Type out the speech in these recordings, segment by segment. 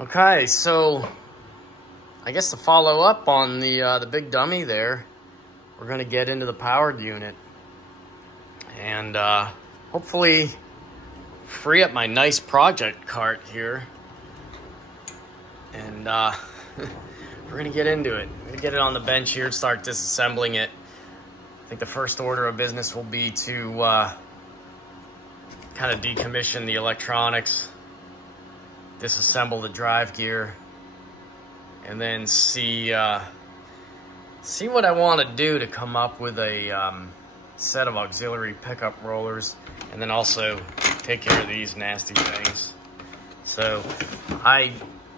Okay, so I guess to follow up on the big dummy there, we're going to get into the powered unit and hopefully free up my nice project cart here. And we're going to get into it. We're going to get it on the bench here and start disassembling it. I think the first order of business will be to kind of decommission the electronics, disassemble the drive gear, and then see what I want to do to come up with a set of auxiliary pickup rollers, and then also take care of these nasty things. So I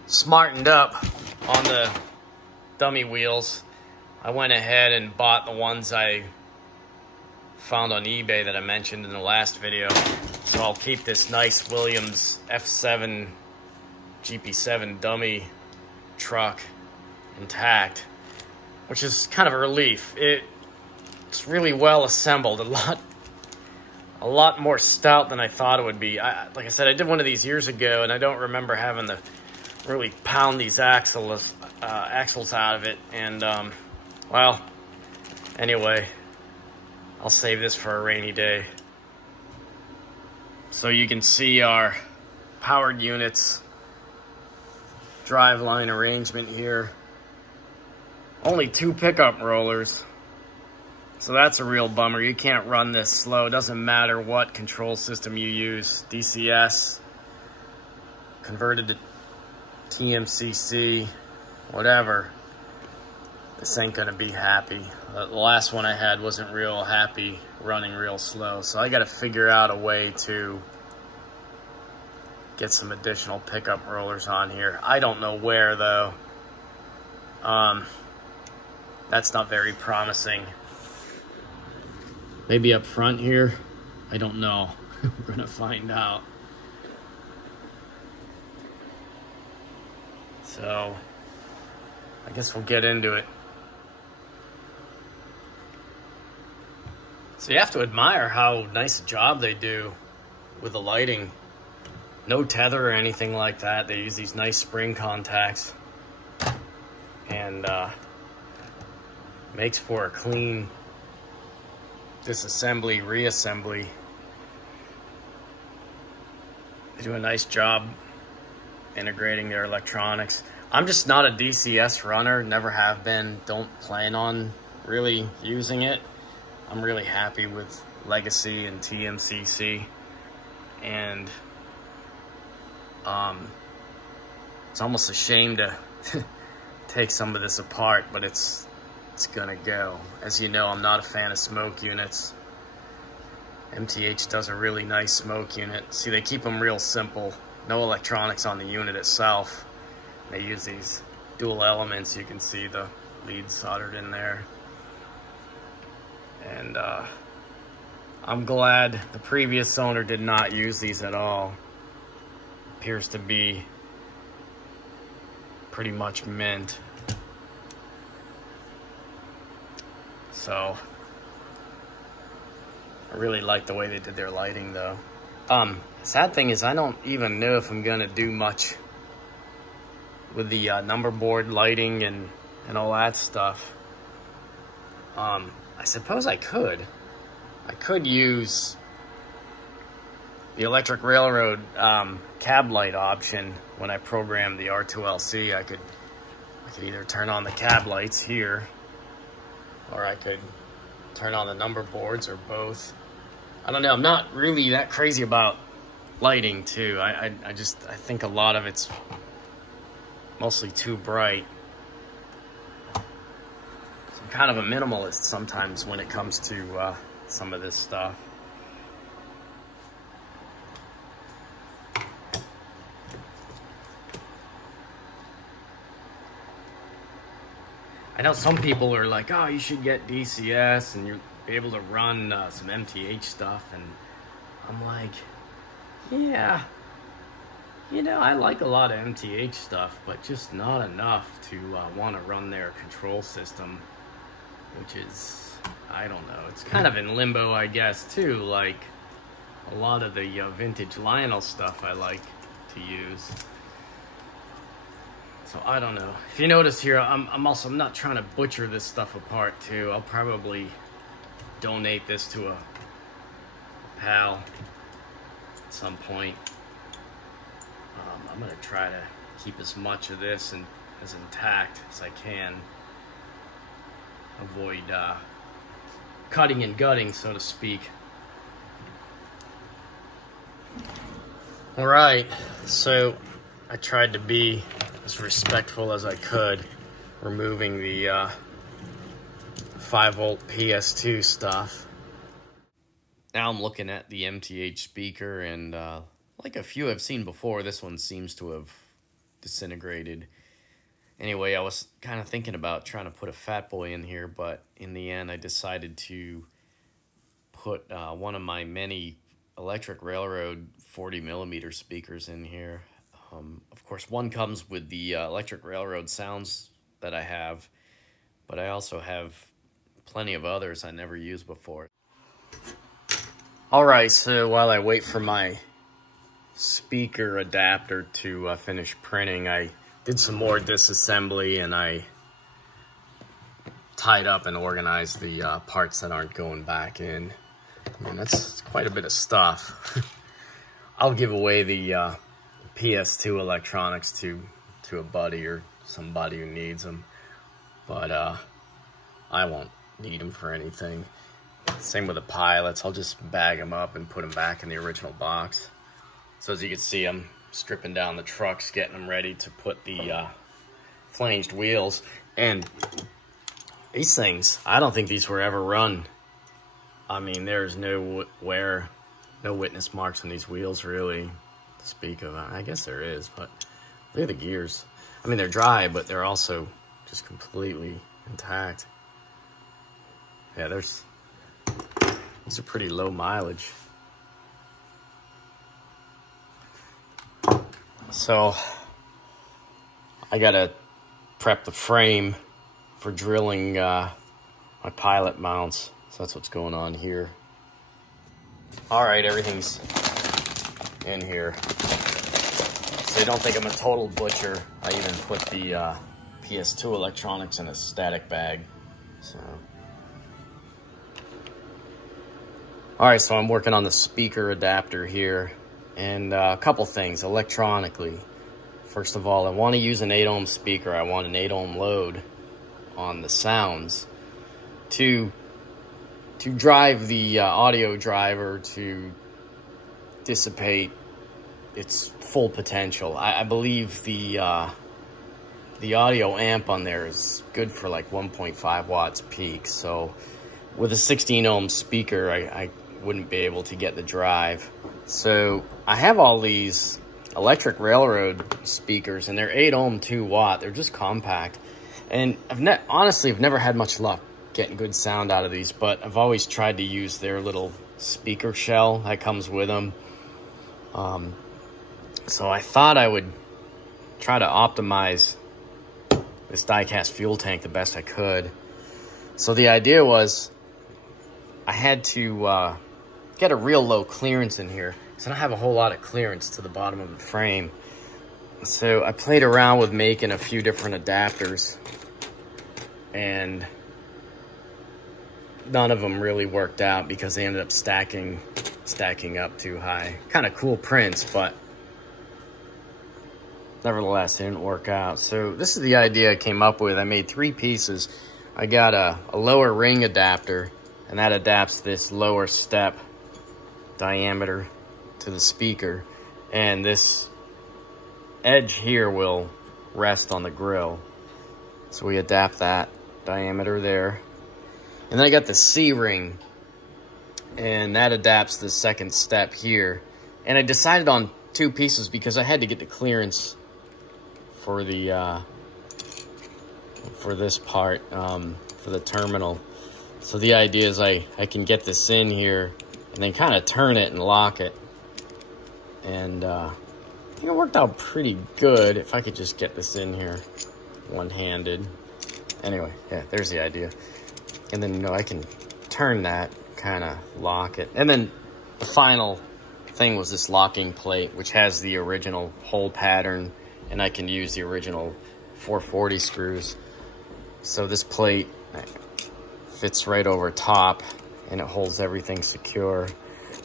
smartened up on the dummy wheels. I went ahead and bought the ones I found on eBay that I mentioned in the last video. So I'll keep this nice Williams F7 GP7 dummy truck intact, which is kind of a relief. It's really well assembled, a lot more stout than I thought it would be. Like I said, I did one of these years ago, and I don't remember having to really pound these axles out of it. And well, anyway, I'll save this for a rainy day. So you can see our powered units driveline arrangement here. Only 2 pickup rollers, so that's a real bummer. You can't run this slow. It doesn't matter what control system you use, DCS, converted to TMCC, whatever. This ain't gonna be happy. The last one I had wasn't real happy running real slow, so I gotta figure out a way to get some additional pickup rollers on here. I don't know where though. That's not very promising. Maybe up front here? I don't know. We're gonna find out. So I guess we'll get into it. So you have to admire how nice a job they do with the lighting. No tether or anything like that. They use these nice spring contacts, and makes for a clean disassembly, reassembly. They do a nice job integrating their electronics. I'm just not a DCS runner, never have been, don't plan on really using it. I'm really happy with Legacy and TMCC, and it's almost a shame to take some of this apart, but it's gonna go. As you know, I'm not a fan of smoke units. MTH does a really nice smoke unit. See, they keep them real simple. No electronics on the unit itself. They use these dual elements. You can see the lead soldered in there. And I'm glad the previous owner did not use these at all. Appears to be pretty much mint. So I really like the way they did their lighting though. Sad thing is I don't even know if I'm gonna do much with the Numberboard lighting and all that stuff. I suppose I could use the electric railroad cab light option. When I program the R2LC, I could either turn on the cab lights here, or I could turn on the number boards, or both. I don't know. I'm not really that crazy about lighting too. I think a lot of it's mostly too bright. So I'm kind of a minimalist sometimes when it comes to some of this stuff. I know some people are like, oh, you should get DCS and you'll be able to run some MTH stuff. And I'm like, yeah, you know, I like a lot of MTH stuff, but just not enough to want to run their control system, which is, I don't know, it's kind of in limbo, I guess, too. Like a lot of the vintage Lionel stuff I like to use. So I don't know. If you notice here, I'm not trying to butcher this stuff apart too. I'll probably donate this to a pal at some point. I'm gonna try to keep as much of this and as intact as I can. Avoid cutting and gutting, so to speak. All right, so I tried to be as respectful as I could, removing the 5-volt PS2 stuff. Now I'm looking at the MTH speaker, and like a few I've seen before, this one seems to have disintegrated. Anyway, I was kind of thinking about trying to put a Fat Boy in here, but in the end I decided to put one of my many Electric Railroad 40mm speakers in here. Of course, one comes with the Electric Railroad sounds that I have, but I also have plenty of others I never used before. Alright, so while I wait for my speaker adapter to finish printing, I did some more disassembly, and I tied up and organized the parts that aren't going back in. I mean, that's quite a bit of stuff. I'll give away the PS2 electronics to a buddy or somebody who needs them, but I won't need them for anything. Same with the pilots. I'll just bag them up and put them back in the original box. So as you can see, I'm stripping down the trucks, getting them ready to put the flanged wheels. And these things, I don't think these were ever run. I mean, there's no witness marks on these wheels, really, to speak of. I guess there is, but look at the gears. I mean, they're dry, but they're also just completely intact. Yeah, these are pretty low mileage. So I gotta prep the frame for drilling my pilot mounts. So that's what's going on here. All right, everything's in here. So you don't think I'm a total butcher. I even put the PS2 electronics in a static bag. So. All right, so I'm working on the speaker adapter here, and a couple things electronically. First of all, I want to use an 8-ohm speaker. I want an 8-ohm load on the sounds to drive the audio driver to dissipate its full potential. I believe the audio amp on there is good for like 1.5 watts peak. So with a 16-ohm speaker, I wouldn't be able to get the drive. So I have all these Electric Railroad speakers, and they're 8-ohm 2-watt. They're just compact, and honestly I've never had much luck getting good sound out of these, but I've always tried to use their little speaker shell that comes with them. So I thought I would try to optimize this die-cast fuel tank the best I could. So the idea was I had to get a real low clearance in here, so I don't have a whole lot of clearance to the bottom of the frame. So I played around with making a few different adapters, and none of them really worked out because they ended up stacking up too high. Kind of cool prints, but nevertheless, they didn't work out. So this is the idea I came up with. I made 3 pieces. I got a lower ring adapter, and that adapts this lower step diameter to the speaker, and this edge here will rest on the grill. So we adapt that diameter there. And then I got the C-ring, and that adapts the second step here. And I decided on 2 pieces because I had to get the clearance for the for this part, for the terminal. So the idea is I can get this in here and then kind of turn it and lock it. And I think it worked out pretty good if I could just get this in here one-handed. Anyway, yeah, there's the idea. And then, you know, I can turn that, kind of lock it. And then the final thing was this locking plate, which has the original hole pattern, and I can use the original 440 screws. So this plate fits right over top and it holds everything secure.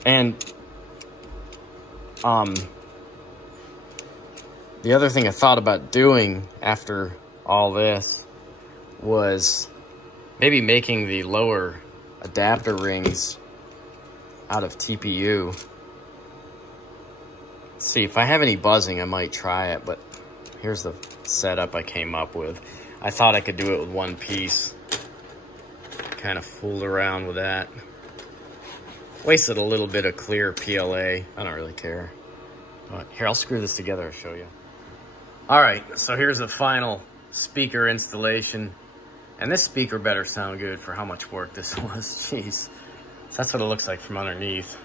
And the other thing I thought about doing after all this was maybe making the lower adapter rings out of TPU. Let's see, if I have any buzzing, I might try it, but here's the setup I came up with. I thought I could do it with one piece. Kind of fooled around with that. Wasted a little bit of clear PLA. I don't really care. But here, I'll screw this together and show you. All right, so here's the final speaker installation. And this speaker better sound good for how much work this was. Jeez. So that's what it looks like from underneath.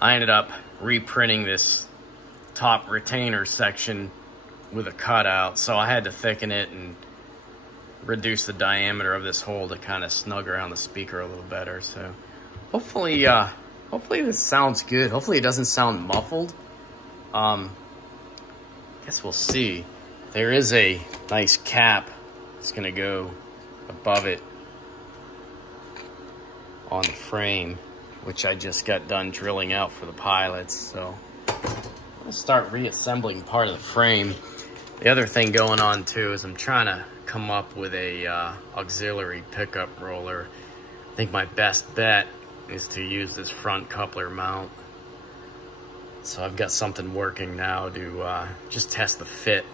I ended up reprinting this top retainer section with a cutout, so I had to thicken it and reduce the diameter of this hole to kind of snug around the speaker a little better. So hopefully this sounds good. Hopefully it doesn't sound muffled. Guess we'll see. There is a nice cap that's gonna go above it on the frame, which I just got done drilling out for the pilots. So I'll start reassembling part of the frame. The other thing going on too is I'm trying to come up with a auxiliary pickup roller. I think my best bet is to use this front coupler mount. So I've got something working now to just test the fit.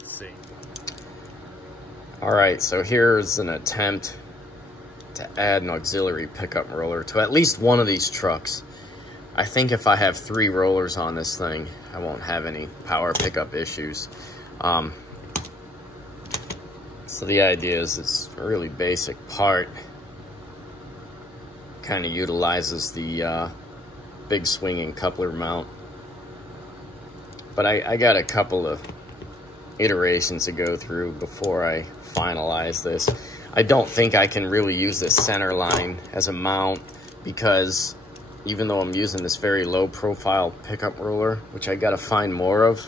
Let's see. All right, so here's an attempt to add an auxiliary pickup roller to at least one of these trucks. I think if I have 3 rollers on this thing, I won't have any power pickup issues. So the idea is it's a really basic part. Kind of utilizes the big swinging coupler mount. But I got a couple of iterations to go through before I finalize this. I don't think I can really use this center line as a mount because even though I'm using this very low profile pickup roller, which I gotta find more of.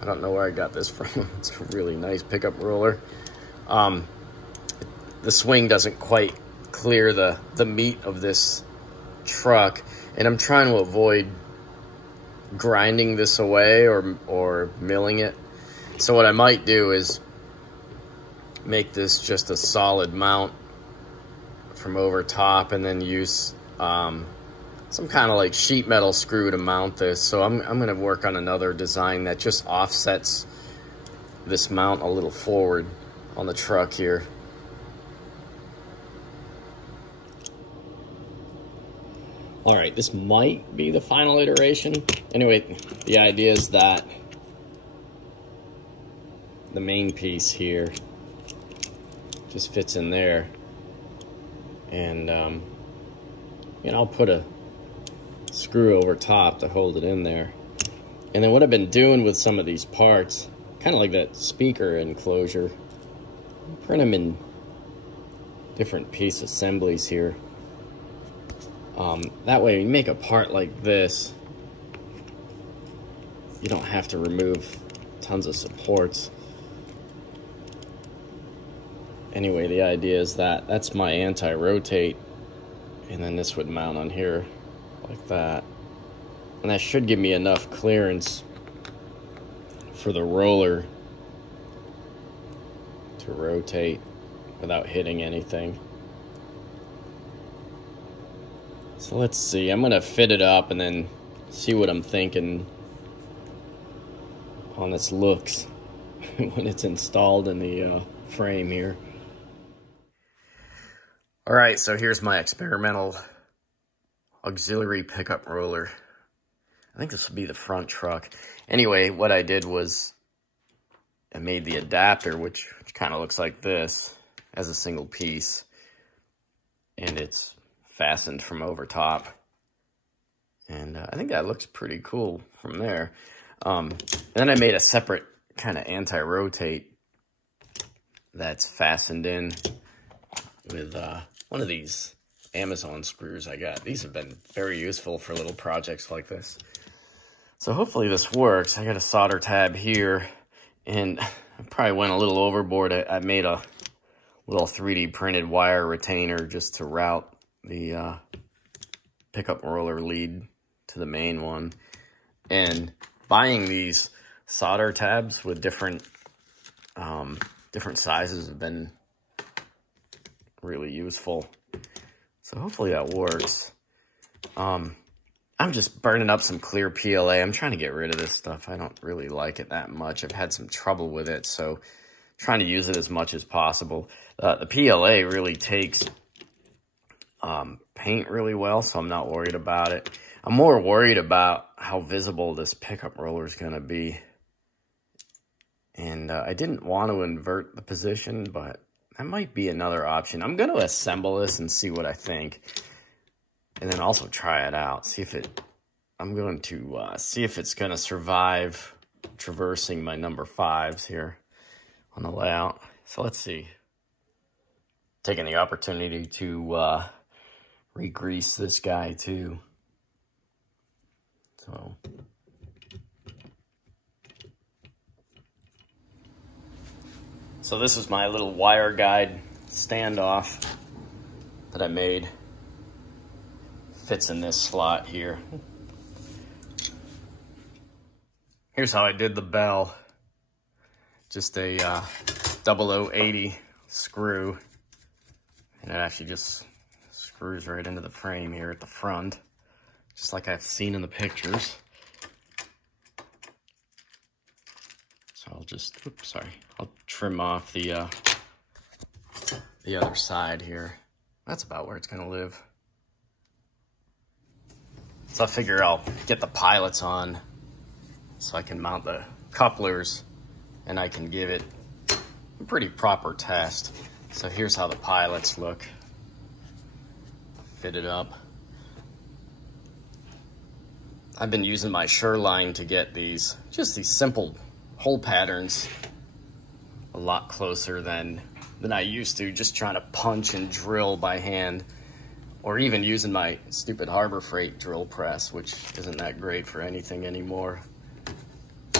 I don't know where I got this from. It's a really nice pickup roller. The swing doesn't quite clear the meat of this truck, and I'm trying to avoid grinding this away or milling it. So what I might do is make this just a solid mount from over top and then use some kind of like sheet metal screw to mount this. So I'm gonna work on another design that just offsets this mount a little forward on the truck here. All right, this might be the final iteration. Anyway, the idea is that the main piece here just fits in there. And, you know, I'll put a screw over top to hold it in there. And then what I've been doing with some of these parts, kind of like that speaker enclosure, print them in different piece assemblies here. That way, you make a part like this, you don't have to remove tons of supports. Anyway, the idea is that that's my anti-rotate, and then this would mount on here like that. And that should give me enough clearance for the roller to rotate without hitting anything. So let's see, I'm gonna fit it up and then see what I'm thinking on its looks when it's installed in the frame here. All right, so here's my experimental auxiliary pickup roller. I think this will be the front truck. Anyway, what I did was I made the adapter, which kind of looks like this, as a single piece. And it's fastened from over top. And I think that looks pretty cool from there. And then I made a separate kind of anti-rotate that's fastened in with one of these Amazon screws I got. These have been very useful for little projects like this. So hopefully this works. I got a solder tab here, and I probably went a little overboard. I made a little 3D printed wire retainer just to route the pickup roller lead to the main one. And buying these solder tabs with different sizes have been really useful. So hopefully that works. I'm just burning up some clear PLA. I'm trying to get rid of this stuff. I don't really like it that much. I've had some trouble with it, so trying to use it as much as possible. The PLA really takes paint really well, so I'm not worried about it. I'm more worried about how visible this pickup roller is going to be. And I didn't want to invert the position, but that might be another option. I'm going to assemble this and see what I think. And then also try it out. I'm going to see if it's going to survive traversing my number 5s here on the layout. So let's see. Taking the opportunity to re-grease this guy too. So this is my little wire guide standoff that I made. Fits in this slot here. Here's how I did the bell. Just a 0080 screw, and it actually just screws right into the frame here at the front, just like I've seen in the pictures. So I'll just, I'll trim off the other side here. That's about where it's gonna live. So I figure I'll get the pilots on so I can mount the couplers and I can give it a pretty proper test. So here's how the pilots look. Fit it up. I've been using my Sureline to get these simple hole patterns a lot closer than I used to, just trying to punch and drill by hand, or even using my stupid Harbor Freight drill press, which isn't that great for anything anymore.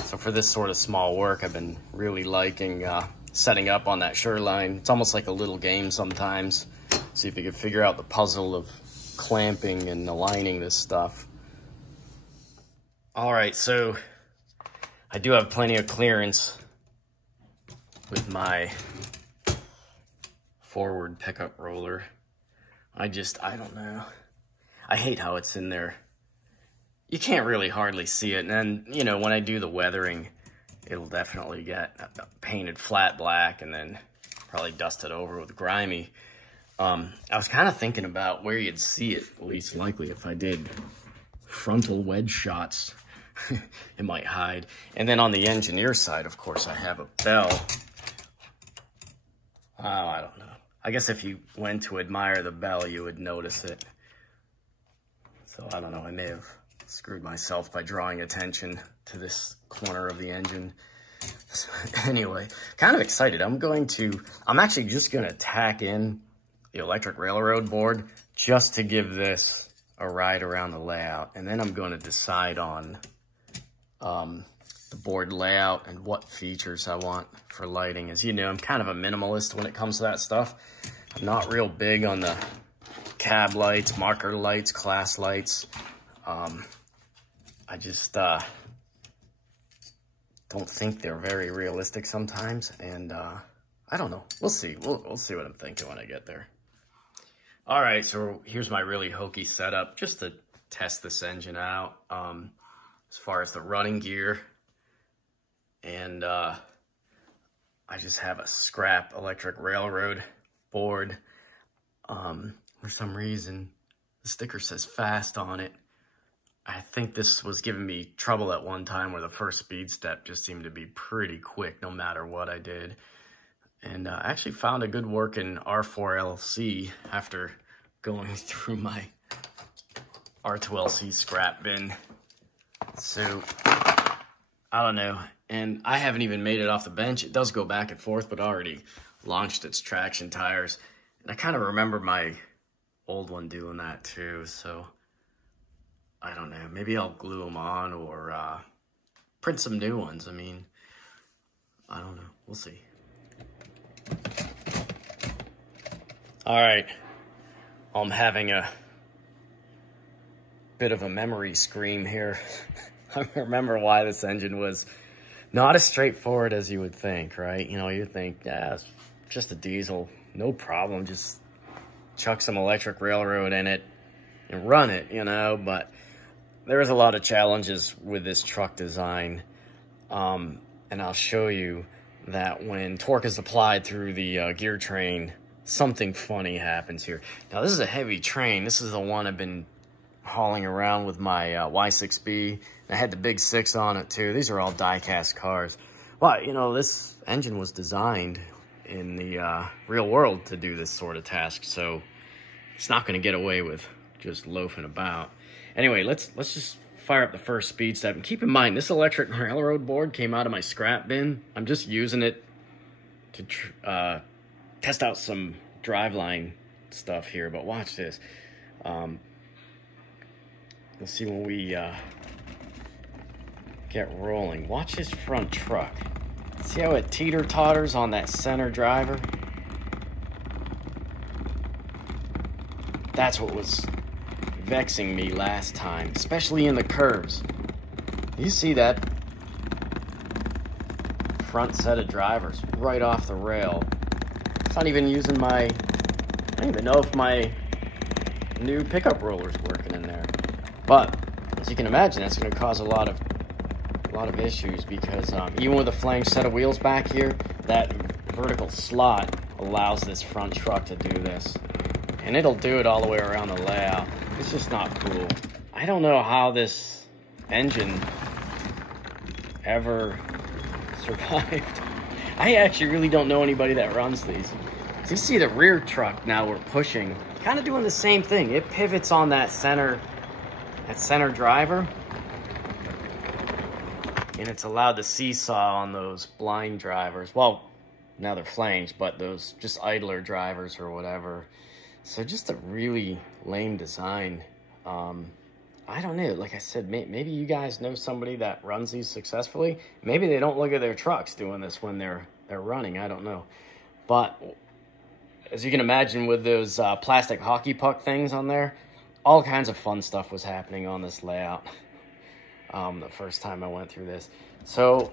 So for this sort of small work, I've been really liking setting up on that Sureline. It's almost like a little game sometimes. See if you can figure out the puzzle of clamping and aligning this stuff. All right, so I do have plenty of clearance with my forward pickup roller. I don't know. I hate how it's in there. You can't really hardly see it. And then, you know, when I do the weathering, it'll definitely get painted flat black and then probably dusted over with grimy. I was kind of thinking about where you'd see it least likely if I did frontal wedge shots. It might hide. And then on the engineer side, of course, I have a bell. Oh, I don't know. I guess if you went to admire the bell, you would notice it. So I don't know, I may have screwed myself by drawing attention to this corner of the engine. So anyway, kind of excited. I'm actually just gonna tack in the electric railroad board just to give this a ride around the layout. And then I'm gonna decide on the board layout and what features I want for lighting. As you know, I'm kind of a minimalist when it comes to that stuff. I'm not real big on the cab lights, marker lights, class lights. I just don't think they're very realistic sometimes, and I don't know. We'll see. We'll see what I'm thinking when I get there. All right, so here's my really hokey setup just to test this engine out. As far as the running gear, and I just have a scrap electric railroad board. For some reason, the sticker says fast on it. I think this was giving me trouble at one time where the first speed step just seemed to be pretty quick no matter what I did. And I actually found a good working R4LC after going through my R2LC scrap bin. So, I don't know. And I haven't even made it off the bench. It does go back and forth, but already launched its traction tires. And I kind of remember my old one doing that too. So, I don't know, maybe I'll glue them on or print some new ones. I mean, I don't know, we'll see. All right, I'm having a bit of a memory scream here. I remember why this engine was not as straightforward as you would think, right? You know, you think, yeah, it's just a diesel, no problem, just chuck some electric railroad in it and run it, you know, but there's a lot of challenges with this truck design. And I'll show you that when torque is applied through the gear train, something funny happens here. Now, this is a heavy train. This is the one I've been hauling around with my Y6B. I had the big 6 on it too. These are all die-cast cars. Well, you know, this engine was designed in the real world to do this sort of task, so it's not going to get away with just loafing about. Anyway, let's just fire up the first speed step. And keep in mind, this electric railroad board came out of my scrap bin. I'm just using it to test out some driveline stuff here, but watch this. You'll see when we get rolling. Watch this front truck. See how it teeter-totters on that center driver? That's what was vexing me last time, especially in the curves. You see that front set of drivers right off the rail. It's not even using my, I don't even know if my new pickup roller's working in there. But as you can imagine, that's going to cause a lot of issues because even with a flange set of wheels back here, that vertical slot allows this front truck to do this. And it'll do it all the way around the layout. It's just not cool. I don't know how this engine ever survived. I actually really don't know anybody that runs these. So you see the rear truck now we're pushing, kind of doing the same thing. It pivots on that center driver. And it's allowed to seesaw on those blind drivers. Well, now they're flanged, but those just idler drivers or whatever. So just a really lame design. I don't know. Like I said, maybe you guys know somebody that runs these successfully. Maybe they don't look at their trucks doing this when they're running. I don't know. But as you can imagine with those plastic hockey puck things on there, all kinds of fun stuff was happening on this layout. The first time I went through this. So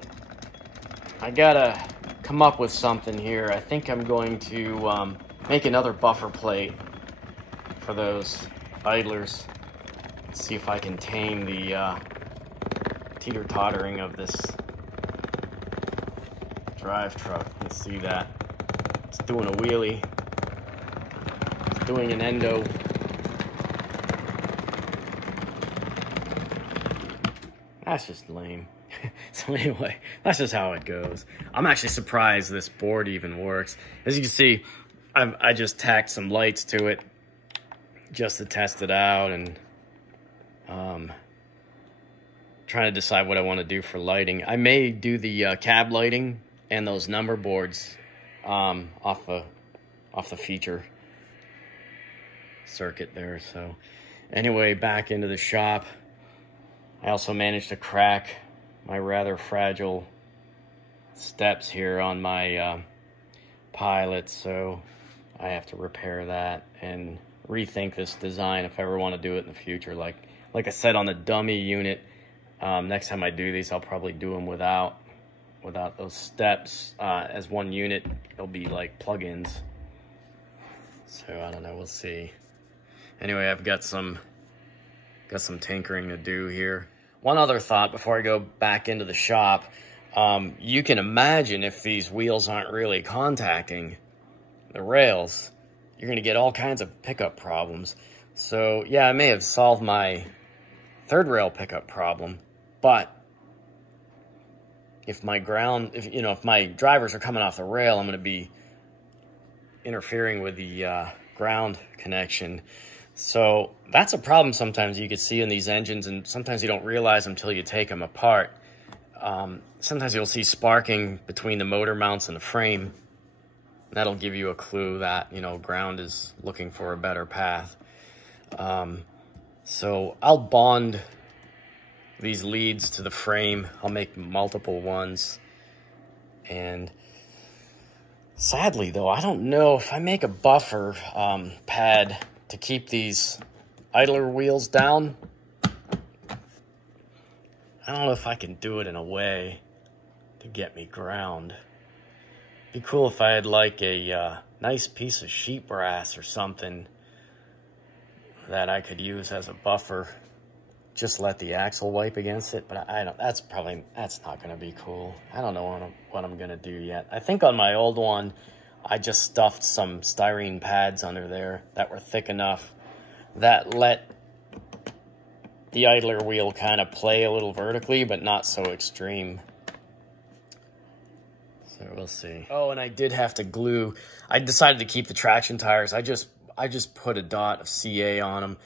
I gotta come up with something here. I think I'm going to make another buffer plate for those idlers. Let's see if I can tame the teeter-tottering of this drive truck. Let's see that. It's doing a wheelie. It's doing an endo. That's just lame. So anyway, that's just how it goes. I'm actually surprised this board even works. As you can see, I just tacked some lights to it just to test it out and trying to decide what I want to do for lighting. I may do the cab lighting and those number boards off the feature circuit there. So anyway, back into the shop. I also managed to crack my rather fragile steps here on my pilot, so I have to repair that and rethink this design if I ever want to do it in the future. Like I said on the dummy unit, next time I do these, I'll probably do them without those steps as one unit. It'll be like plugins. So I don't know, we'll see. Anyway, I've got some tinkering to do here. One other thought before I go back into the shop. You can imagine if these wheels aren't really contacting the rails, you're going to get all kinds of pickup problems. So yeah, I may have solved my third rail pickup problem, but if my drivers are coming off the rail, I'm going to be interfering with the ground connection. So that's a problem sometimes you can see in these engines, and sometimes you don't realize until you take them apart. Sometimes you'll see sparking between the motor mounts and the frame. That'll give you a clue that, ground is looking for a better path. So I'll bond these leads to the frame. I'll make multiple ones. And sadly though, I don't know if I make a buffer pad to keep these idler wheels down. I don't know if I can do it in a way to get me ground. Be cool if I had like a nice piece of sheet brass or something that I could use as a buffer. Just let the axle wipe against it, but I don't. That's not gonna be cool. I don't know what I'm gonna do yet. I think on my old one, I just stuffed some styrene pads under there that were thick enough that let the idler wheel kind of play a little vertically, but not so extreme. So we'll see. Oh, and I did have to glue. I decided to keep the traction tires. I just put a dot of CA on them.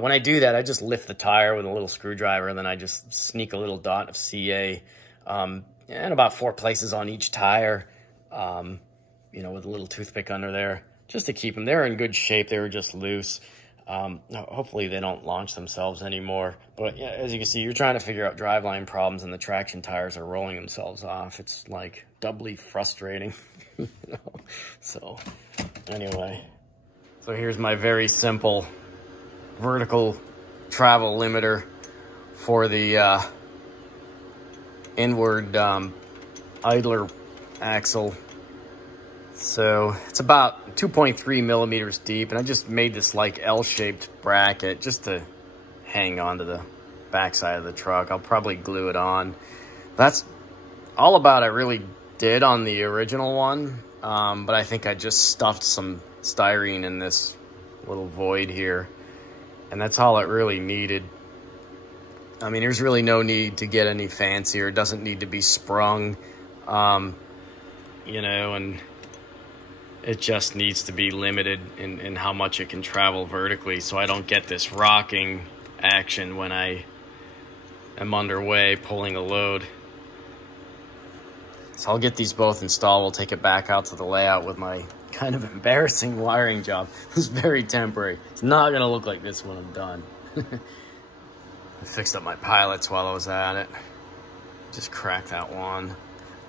When I do that, I just lift the tire with a little screwdriver, and then I just sneak a little dot of CA, and about 4 places on each tire, you know, with a little toothpick under there, just to keep them. They're in good shape. They were just loose. Hopefully they don't launch themselves anymore. But yeah, as you can see, you're trying to figure out driveline problems, and the traction tires are rolling themselves off. It's like doubly frustrating. You know? So anyway, so here's my very simple vertical travel limiter for the inward idler axle. So it's about 2.3 millimeters deep, and I just made this like L-shaped bracket just to hang onto the backside of the truck. I'll probably glue it on. That's all about I really did on the original one, but I think I just stuffed some styrene in this little void here, and that's all it really needed. I mean, there's really no need to get any fancier. It doesn't need to be sprung, you know, and it just needs to be limited in how much it can travel vertically, so I don't get this rocking action when I am underway pulling a load. So I'll get these both installed. We'll take it back out to the layout with my kind of embarrassing wiring job. It's very temporary. It's not going to look like this when I'm done. I fixed up my pilots while I was at it. Just cracked that one.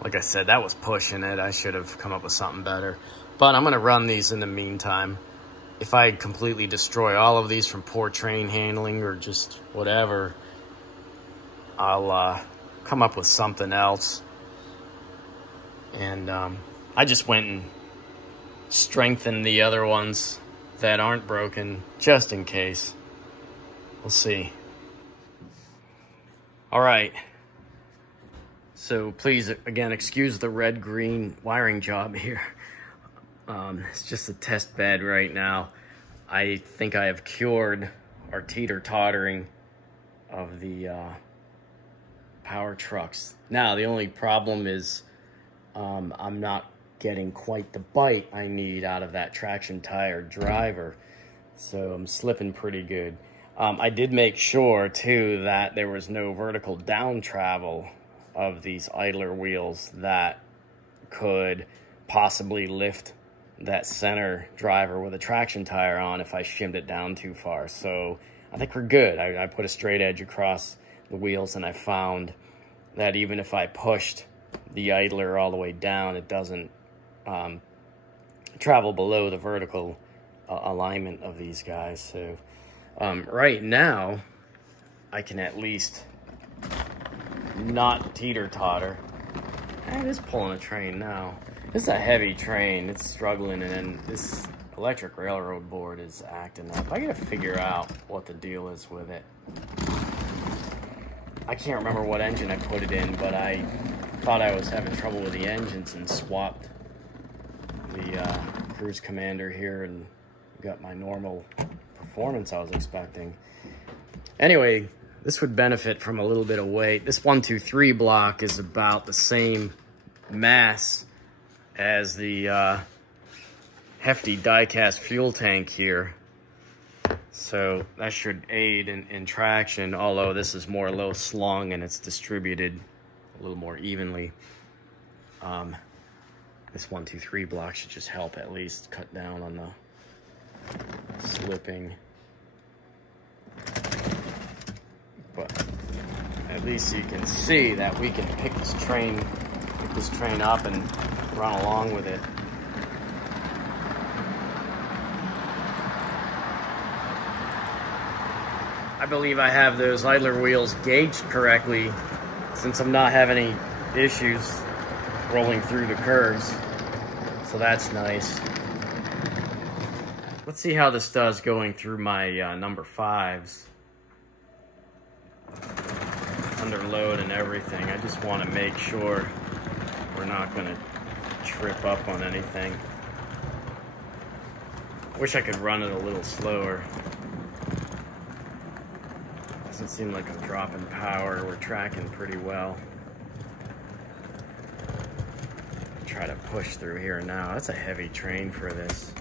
Like I said, that was pushing it. I should have come up with something better. But I'm going to run these in the meantime. If I completely destroy all of these from poor train handling or just whatever, I'll come up with something else. And I just went and strengthened the other ones that aren't broken, just in case. We'll see. All right. So please, again, excuse the red-green wiring job here. It's just a test bed right now. I think I have cured our teeter-tottering of the power trucks. Now, the only problem is I'm not getting quite the bite I need out of that traction tire driver, so I'm slipping pretty good. I did make sure too that there was no vertical down travel of these idler wheels that could possibly lift that center driver with a traction tire on if I shimmed it down too far. So I think we're good. I put a straight edge across the wheels, and I found that even if I pushed the idler all the way down, it doesn't travel below the vertical alignment of these guys. So right now I can at least not teeter-totter. It is pulling a train now. This is a heavy train. It's struggling, and then this electric railroad board is acting up. I gotta figure out what the deal is with it. I can't remember what engine I put it in, but I thought I was having trouble with the engines and swapped the Cruise Commander here and got my normal performance I was expecting. Anyway, this would benefit from a little bit of weight. This 123 block is about the same mass as the hefty die-cast fuel tank here. So that should aid in traction, although this is more low slung and it's distributed a little more evenly. This 123 block should just help at least cut down on the slipping. but at least you can see that we can pick this train up and run along with it. I believe I have those idler wheels gauged correctly, since I'm not having any issues rolling through the curves, so that's nice. Let's see how this does going through my number 5s. Under load and everything. I just want to make sure we're not going to trip up on anything. Wish I could run it a little slower. Doesn't seem like I'm dropping power. We're tracking pretty well. Try to push through here now. That's a heavy train for this.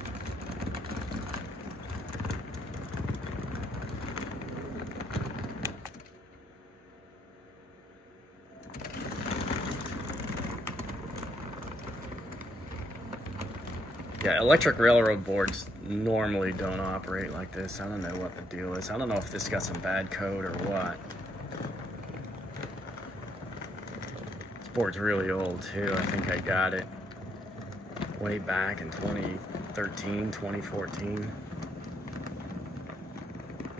Yeah, electric railroad boards normally don't operate like this. I don't know what the deal is. I don't know if this got some bad code or what. This board's really old too. I think I got it way back in 2013, 2014.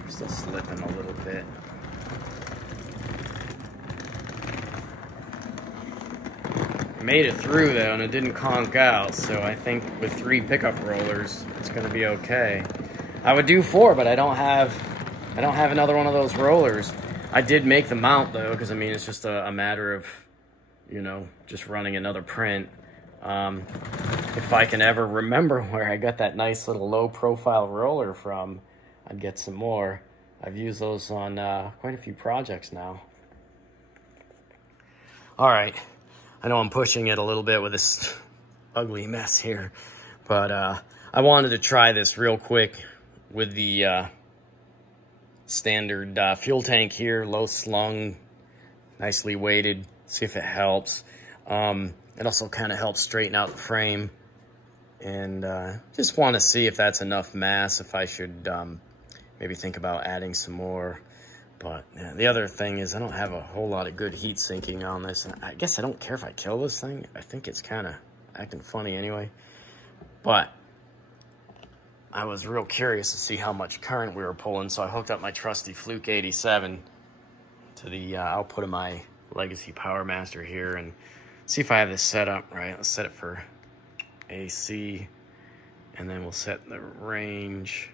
I'm still slipping a little bit. Made it through though, and it didn't conk out, so I think with 3 pickup rollers it's gonna be okay. I would do 4, but I don't have another one of those rollers. I did make the mount though, because I mean it's just a matter of, you know, just running another print. If I can ever remember where I got that nice little low profile roller from, I'd get some more. I've used those on quite a few projects now. All right. I know I'm pushing it a little bit with this ugly mess here, but I wanted to try this real quick with the standard fuel tank here, low slung, nicely weighted, see if it helps. It also kind of helps straighten out the frame, and just want to see if that's enough mass, if I should maybe think about adding some more. But yeah, the other thing is I don't have a whole lot of good heat sinking on this. I guess I don't care if I kill this thing. I think it's kind of acting funny anyway. But I was real curious to see how much current we were pulling, so I hooked up my trusty Fluke 87 to the output of my Legacy Power Master here and see if I have this set up right. Let's set it for AC, and then we'll set the range.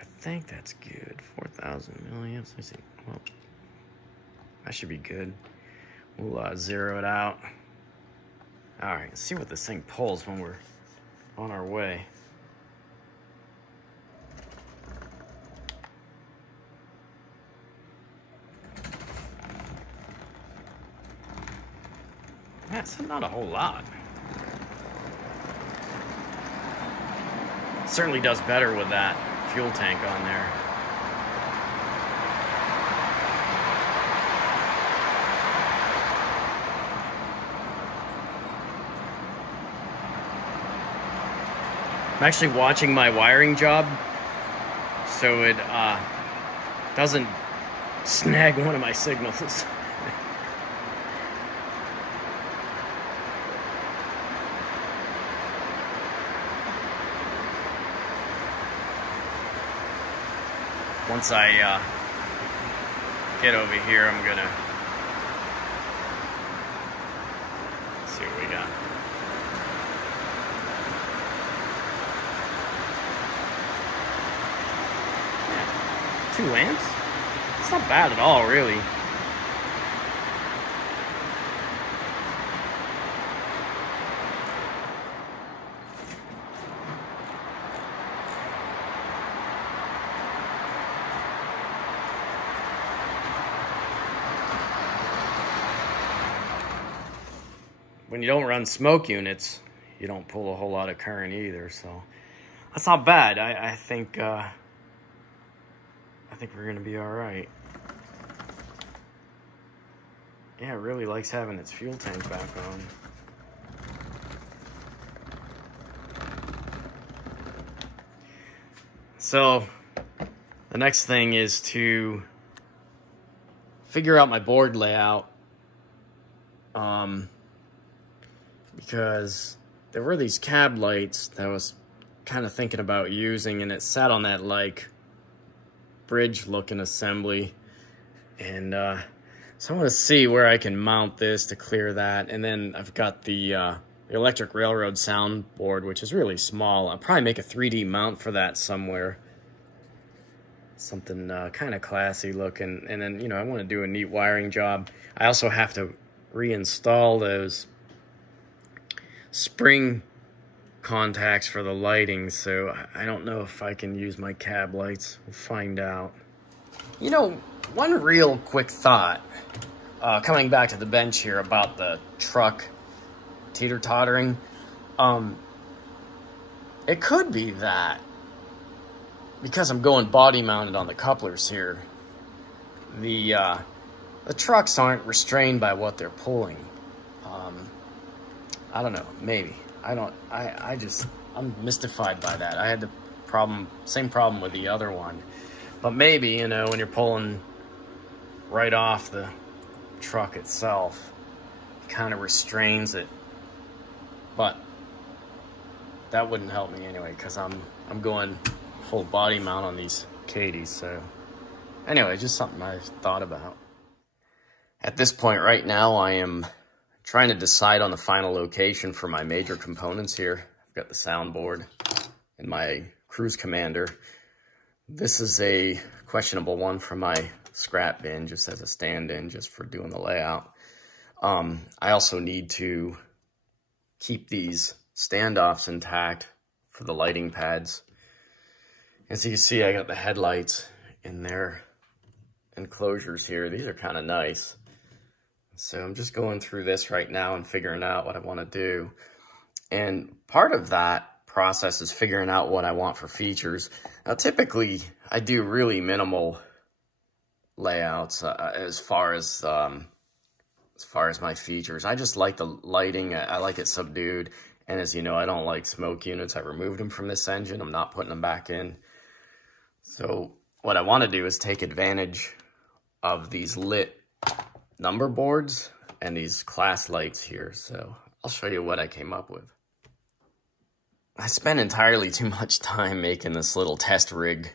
I think that's good. 4,000 milliamps. Let me see. Well, that should be good. We'll zero it out. All right, let's see what this thing pulls when we're on our way. That's not a whole lot. Certainly does better with that fuel tank on there. I'm actually watching my wiring job so it doesn't snag one of my signals. Once I get over here, I'm gonna see what we got. Yeah. 2 amps? It's not bad at all, really. When you don't run smoke units, you don't pull a whole lot of current either, so that's not bad. I think we're gonna be all right. Yeah, it really likes having its fuel tank back on. So the next thing is to figure out my board layout, because there were these cab lights that I was kind of thinking about using, and it sat on that like bridge looking assembly, and so I want to see where I can mount this to clear that. And then I've got the electric railroad soundboard, which is really small. I'll probably make a 3D mount for that somewhere, something kind of classy looking. And then, you know, I want to do a neat wiring job. I also have to reinstall those spring contacts for the lighting, so I don't know if I can use my cab lights. We'll find out. You know, one real quick thought, coming back to the bench here about the truck teeter-tottering, it could be that because I'm going body mounted on the couplers here, the trucks aren't restrained by what they're pulling. I don't know, maybe. I'm mystified by that. I had the same problem with the other one. But maybe, you know, when you're pulling right off the truck itself, it kind of restrains it. But that wouldn't help me anyway, because I'm going full body mount on these Cadies. So anyway, just something I thought about. At this point right now, I am trying to decide on the final location for my major components here. I've got the soundboard and my Cruise Commander. This is a questionable one for my scrap bin, just as a stand-in, just for doing the layout. I also need to keep these standoffs intact for the lighting pads. As you can see, I got the headlights in their enclosures here. These are kind of nice. So I'm just going through this right now and figuring out what I want to do. And part of that process is figuring out what I want for features. Now, typically, I do really minimal layouts as far as my features. I just like the lighting. I like it subdued. And as you know, I don't like smoke units. I removed them from this engine. I'm not putting them back in. So what I want to do is take advantage of these lit number boards and these class lights here. So I'll show you what I came up with. I spent entirely too much time making this little test rig.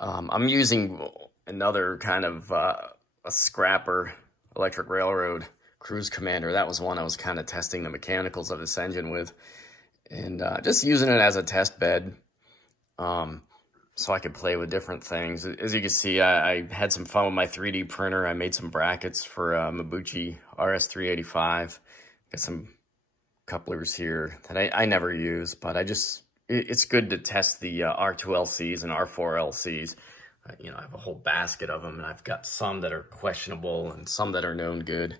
I'm using another kind of a scrapper electric railroad Cruise Commander. That was one I was kind of testing the mechanicals of this engine with, and just using it as a test bed, so I could play with different things. As you can see, I had some fun with my 3D printer. I made some brackets for Mabuchi RS385. Got some couplers here that I never use, but it's good to test the R2LCs and R4LCs. You know, I have a whole basket of them, and I've got some that are questionable and some that are known good.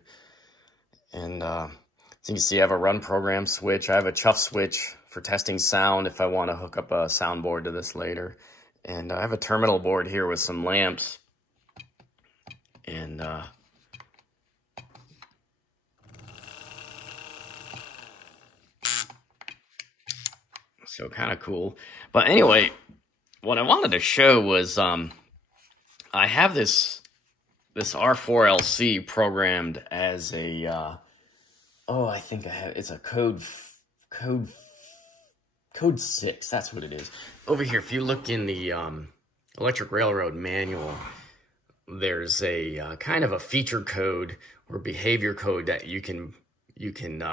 And as you can see, I have a run program switch. I have a chuff switch for testing sound if I want to hook up a soundboard to this later. And I have a terminal board here with some lamps. And so kind of cool. But anyway, what I wanted to show was I have this R4LC programmed as a I think it's a code 6. That's what it is. Over here, if you look in the electric railroad manual, there's a kind of a feature code or behavior code that you can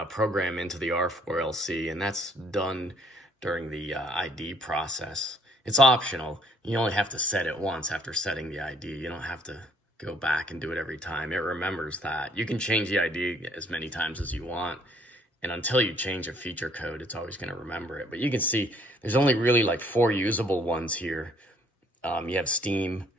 program into the R4LC, and that's done during the ID process. It's optional. You only have to set it once after setting the ID. You don't have to go back and do it every time. It remembers that. You can change the ID as many times as you want, and until you change a feature code, it's always going to remember it. But you can see there's only really like 4 usable ones here. You have steam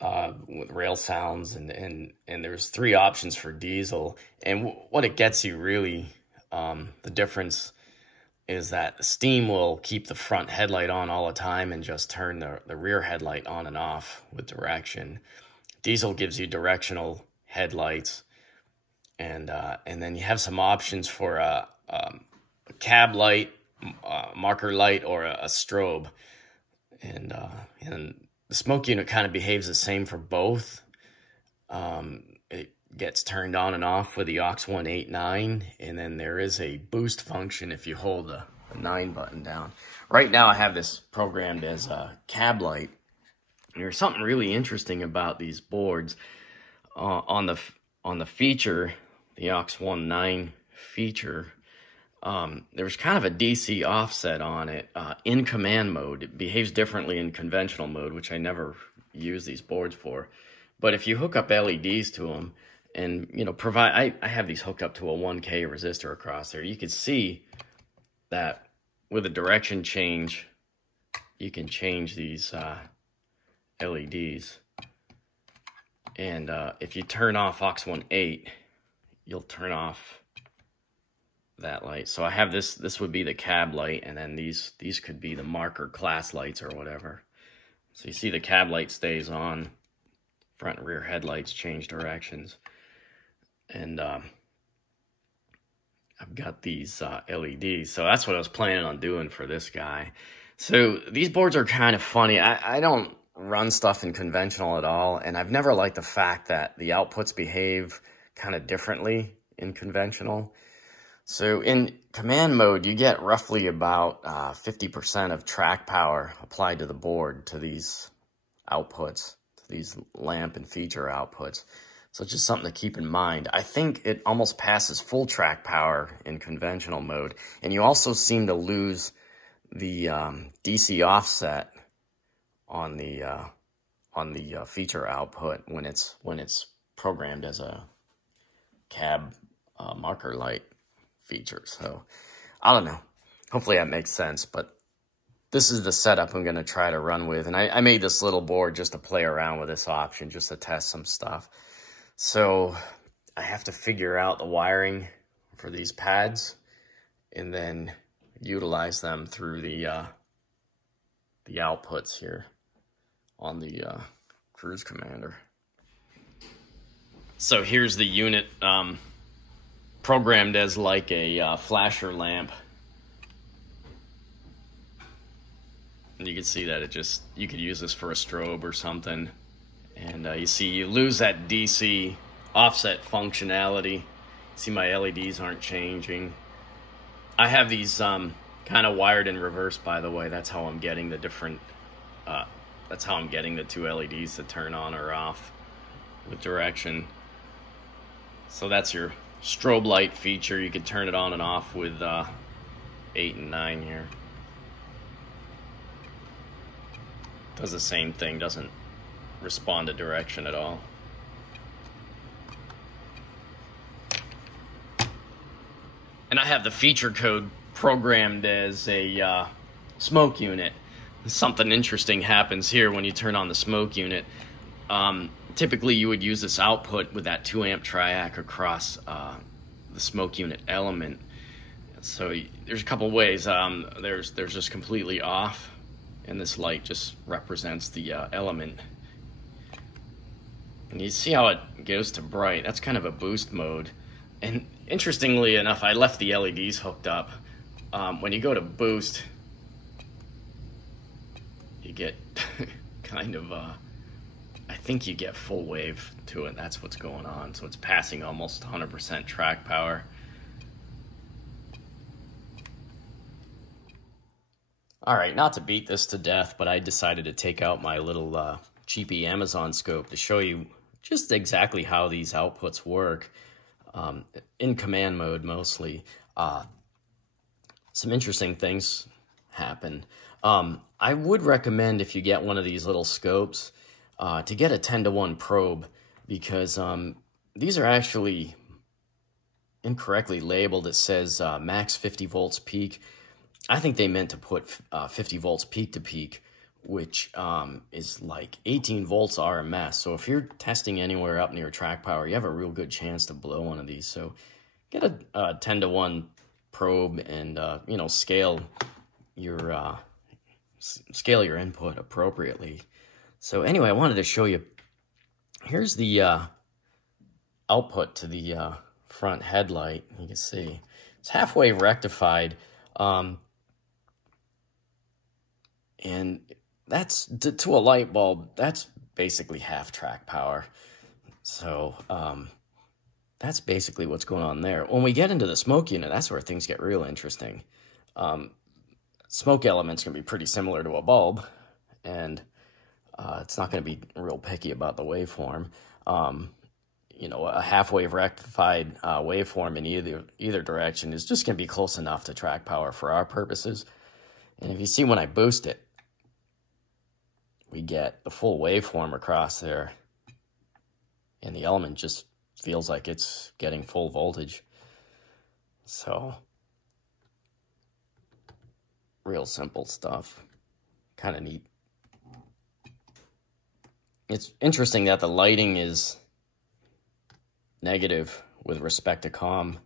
with rail sounds, and there's 3 options for diesel. And what it gets you really, the difference is that the steam will keep the front headlight on all the time and just turn the rear headlight on and off with direction. Diesel gives you directional headlights, and then you have some options for a cab light, marker light, or a strobe. And the smoke unit kind of behaves the same for both. It gets turned on and off with the aux189, and then there is a boost function if you hold the 9 button down. Right now I have this programmed as a cab light. And there's something really interesting about these boards. On the feature, the aux1.9 feature, there's kind of a DC offset on it in command mode. It behaves differently in conventional mode, which I never use these boards for. But if you hook up LEDs to them and, you know, I have these hooked up to a 1K resistor across there, you can see that with a direction change, you can change these LEDs. And if you turn off aux1.8, you'll turn off that light. So I have this would be the cab light, and then these could be the marker class lights or whatever. So you see the cab light stays on, front and rear headlights change directions. And I've got these LEDs. So that's what I was planning on doing for this guy. So these boards are kind of funny. I don't run stuff in conventional at all, and I've never liked the fact that the outputs behave kind of differently in conventional. So in command mode, you get roughly about 50% of track power applied to the board, to these outputs, to these lamp and feature outputs. So it's just something to keep in mind. I think it almost passes full track power in conventional mode, and you also seem to lose the DC offset on the feature output when it's programmed as a cab marker light feature. So I don't know. Hopefully that makes sense, but this is the setup I'm going to try to run with. And I made this little board just to play around with this option, just to test some stuff. So I have to figure out the wiring for these pads and then utilize them through the outputs here on the Cruise Commander. So here's the unit programmed as like a flasher lamp. And you can see that you could use this for a strobe or something. And you see you lose that DC offset functionality. See my LEDs aren't changing. I have these kind of wired in reverse, by the way. That's how I'm getting the different, that's how I'm getting the two LEDs to turn on or off with direction. So that's your strobe light feature. You can turn it on and off with 8 and 9 here. Does the same thing, doesn't respond to direction at all. And I have the feature code programmed as a smoke unit. Something interesting happens here when you turn on the smoke unit. Typically you would use this output with that 2 amp triac across the smoke unit element. So there's a couple ways. There's just completely off, and this light just represents the element. And you see how it goes to bright. That's kind of a boost mode. And interestingly enough, I left the LEDs hooked up. When you go to boost, you get kind of, I think you get full wave to it. That's what's going on. So it's passing almost 100% track power. All right, not to beat this to death, but I decided to take out my little cheapy Amazon scope to show you just exactly how these outputs work in command mode mostly. Some interesting things happen. I would recommend, if you get one of these little scopes, to get a 10-to-1 probe, because these are actually incorrectly labeled. It says max 50 volts peak. I think they meant to put 50 volts peak to peak, which is like 18 volts RMS. So if you're testing anywhere up near track power, you have a real good chance to blow one of these. So get a 10-to-1 probe and you know, scale your input appropriately. So anyway, I wanted to show you. Here's the output to the front headlight. You can see it's halfway rectified. And that's, to a light bulb, that's basically half track power. So that's basically what's going on there. When we get into the smoke unit, that's where things get real interesting. Smoke element's going to be pretty similar to a bulb, and it's not going to be real picky about the waveform. You know, a half-wave rectified waveform in either direction is just going to be close enough to track power for our purposes. And if you see when I boost it, we get the full waveform across there, and the element just feels like it's getting full voltage. So, real simple stuff. Kind of neat. It's interesting that the lighting is negative with respect to COM.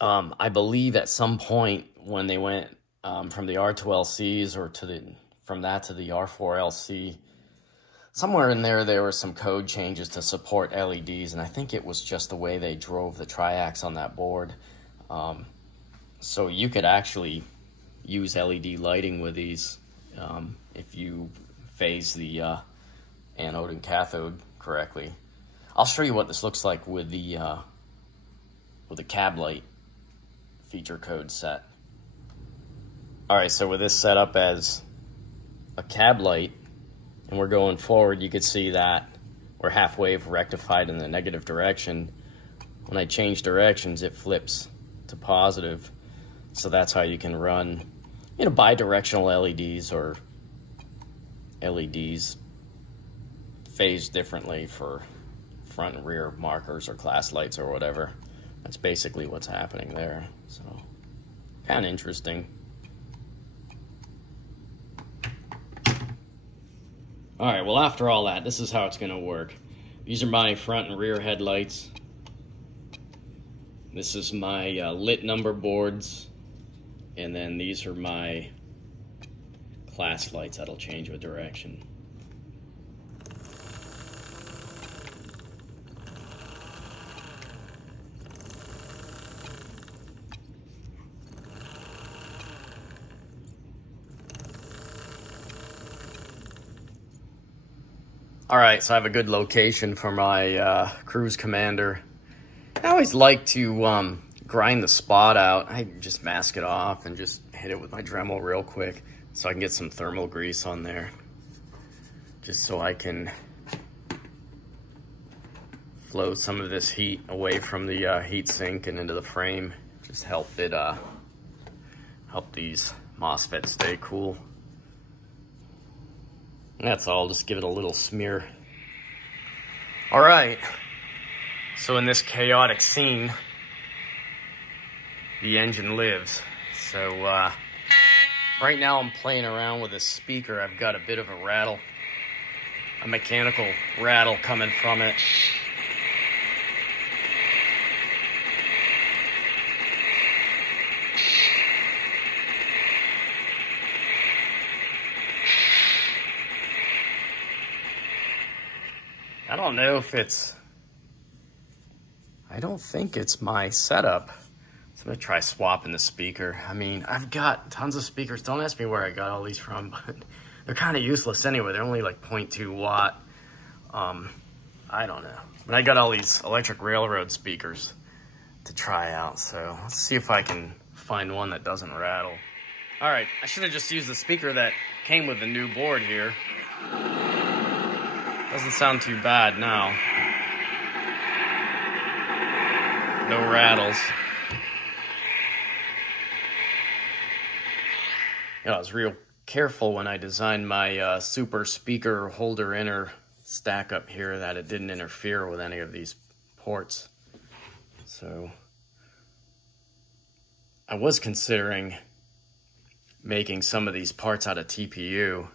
I believe at some point when they went from the R2LCs or from that to the R4LC, somewhere in there were some code changes to support LEDs, and I think it was just the way they drove the triacs on that board. So you could actually use LED lighting with these if you phase the anode and cathode correctly. I'll show you what this looks like with the cab light feature code set. All right, so with this set up as a cab light, and we're going forward, you could see that we're half-wave rectified in the negative direction. When I change directions, it flips to positive. So that's how you can run, you know, bi-directional LEDs or LEDs phased differently for front and rear markers or class lights or whatever. That's basically what's happening there. So, kind of interesting. All right, well, after all that, this is how it's going to work. These are my front and rear headlights. This is my lit number boards. And then these are my class lights that'll change with direction. All right, so I have a good location for my Cruise Commander. I always like to grind the spot out. I just mask it off and just hit it with my Dremel real quick so I can get some thermal grease on there. Just so I can flow some of this heat away from the heat sink and into the frame. Just help these MOSFETs stay cool. That's all, just give it a little smear. All right, so in this chaotic scene, the engine lives. So right now I'm playing around with a speaker. I've got a bit of a rattle, a mechanical rattle coming from it. I don't know if I don't think it's my setup. So I'm gonna try swapping the speaker. I mean, I've got tons of speakers. Don't ask me where I got all these from, but they're kind of useless anyway. They're only like 0.2 watt. I don't know. But I got all these electric railroad speakers to try out. So let's see if I can find one that doesn't rattle. All right, I should have just used the speaker that came with the new board here. Doesn't sound too bad now. No rattles. You know, I was real careful when I designed my super speaker holder inner stack up here that it didn't interfere with any of these ports. So I was considering making some of these parts out of TPU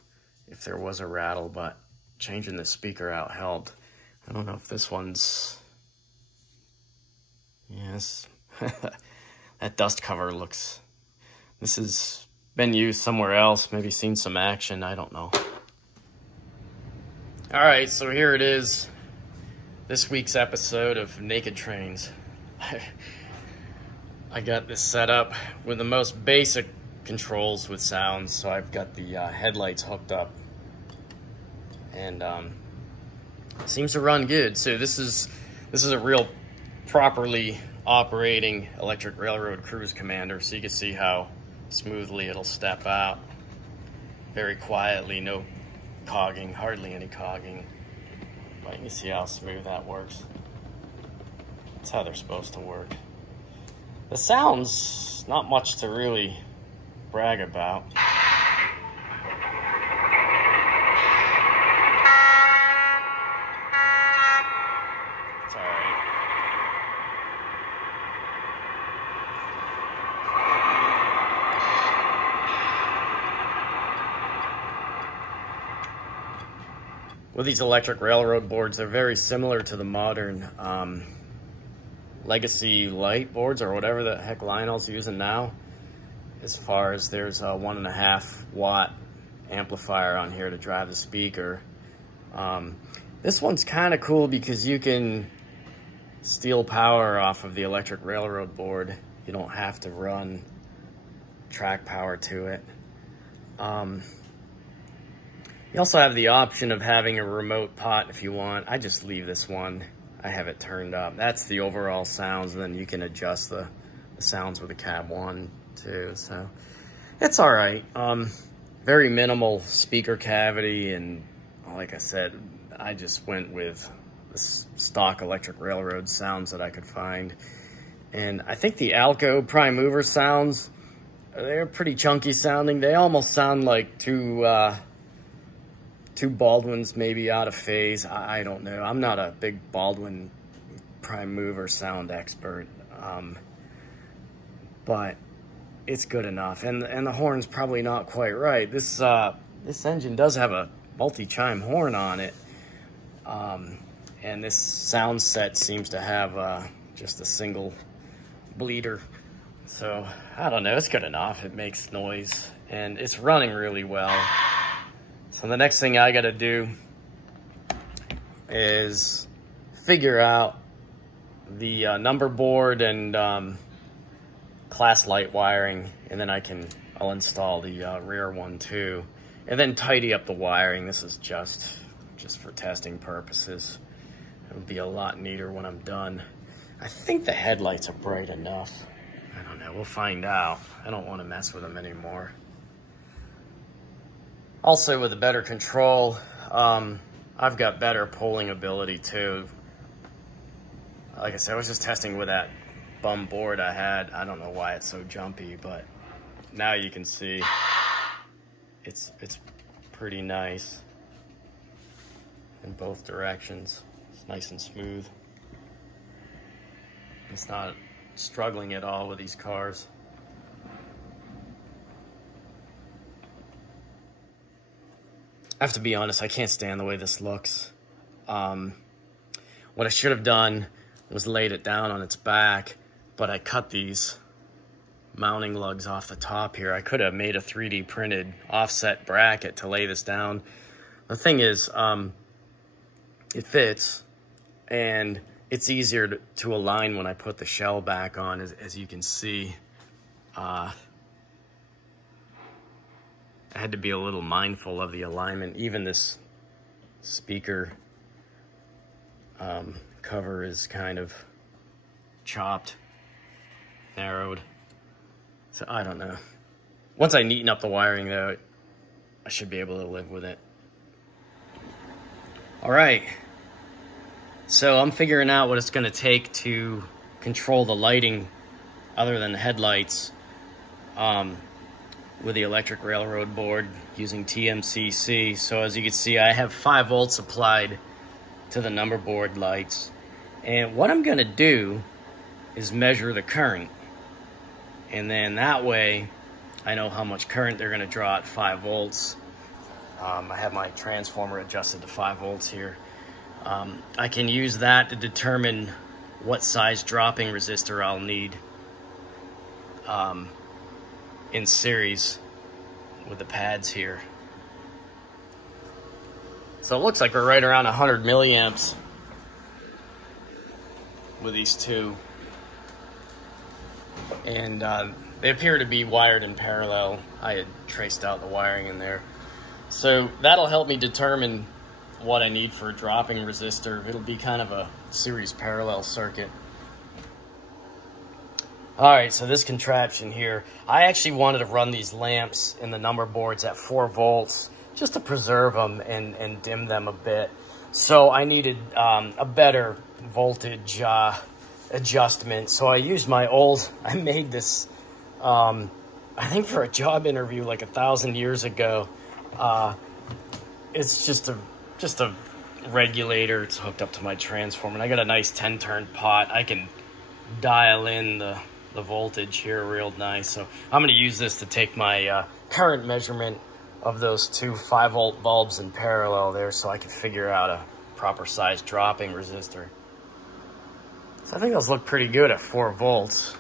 if there was a rattle, but changing the speaker out helped. I don't know if this one's... Yes. That dust cover looks... This has been used somewhere else, maybe seen some action, I don't know. Alright, so here it is. This week's episode of Naked Trains. I got this set up with the most basic controls with sounds. So I've got the headlights hooked up, and seems to run good. So this is a real properly operating electric railroad cruise commander. So you can see how smoothly it'll step out very quietly, no cogging, hardly any cogging. But you can see how smooth that works. That's how they're supposed to work. The sounds, not much to really brag about. It's all right. With these electric railroad boards, they're very similar to the modern legacy light boards, or whatever the heck Lionel's using now, as far as there's a 1.5 watt amplifier on here to drive the speaker. This one's kind of cool because you can steal power off of the electric railroad board. You don't have to run track power to it. You also have the option of having a remote pot if you want. I just leave this one. I have it turned up. That's the overall sounds, and then you can adjust the sounds with the cab one too. So it's all right. Very minimal speaker cavity, and like I said, I just went with the stock electric railroad sounds that I could find. And I think the Alco prime mover sounds, they're pretty chunky sounding. They almost sound like two Baldwins maybe out of phase. I don't know. I'm not a big Baldwin prime mover sound expert, but it's good enough. And the horn's probably not quite right. This engine does have a multi-chime horn on it, and this sound set seems to have just a single bleeder. So I don't know. It's good enough. It makes noise, and it's running really well. So the next thing I got to do is figure out the number board and class light wiring, and then I'll install the rear one too, and then tidy up the wiring. This is just for testing purposes. It'll be a lot neater when I'm done. I think the headlights are bright enough. I don't know. We'll find out. I don't want to mess with them anymore. Also, with a better control, I've got better pulling ability too. Like I said, I was just testing with that bum board I had. I don't know why it's so jumpy, but now you can see it's pretty nice in both directions. It's nice and smooth. It's not struggling at all with these cars. I have to be honest, I can't stand the way this looks. What I should have done was laid it down on its back, but I cut these mounting lugs off the top here. I could have made a 3D printed offset bracket to lay this down. The thing is, it fits, and it's easier to align when I put the shell back on, as you can see. I had to be a little mindful of the alignment. Even this speaker cover is kind of chopped, narrowed. So I don't know. Once I neaten up the wiring though, I should be able to live with it. All right. So I'm figuring out what it's gonna take to control the lighting other than the headlights with the electric railroad board using TMCC. So as you can see, I have 5 volts applied to the Numberboard lights. And what I'm gonna do is measure the current. And then that way, I know how much current they're gonna draw at 5 volts. I have my transformer adjusted to 5 volts here. I can use that to determine what size dropping resistor I'll need in series with the pads here. So it looks like we're right around 100 milliamps with these two. And They appear to be wired in parallel. I had traced out the wiring in there. So that'll help me determine what I need for a dropping resistor. It'll be kind of a series parallel circuit. Alright, so this contraption here, I actually wanted to run these lamps in the number boards at 4 volts just to preserve them and dim them a bit. So I needed a better voltage adjustment. So I used my I made this, I think for a job interview like 1,000 years ago. It's just a regulator. It's hooked up to my transformer. And I got a nice 10-turn pot. I can dial in the voltage here real nice. So I'm going to use this to take my current measurement of those 2 5-volt bulbs in parallel there, so I can figure out a proper size dropping resistor. So I think those look pretty good at 4 volts.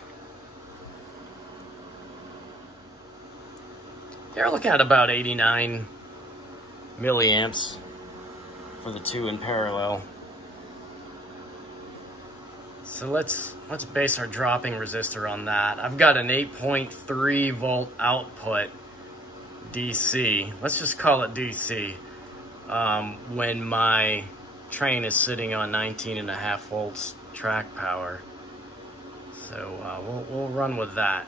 They're looking at about 89 milliamps for the 2 in parallel. So let's base our dropping resistor on that. I've got an 8.3 volt output DC. Let's just call it DC. When my train is sitting on 19.5 volts track power. So we'll run with that.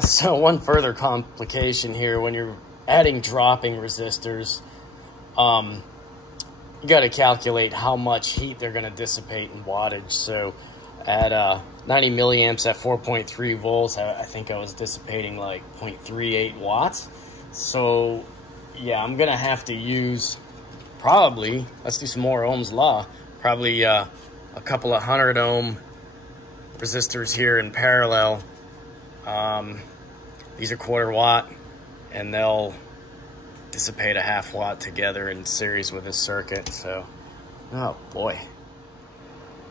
So one further complication here, when you're adding dropping resistors, you got to calculate how much heat they're going to dissipate in wattage. So at 90 milliamps at 4.3 volts, I think I was dissipating like 0.38 watts. So yeah, I'm going to have to use probably, let's do some more Ohm's law, probably a couple of 100 ohm resistors here in parallel. These are 1/4 watt, and they'll dissipate a 1/2 watt together in series with this circuit. So, oh boy.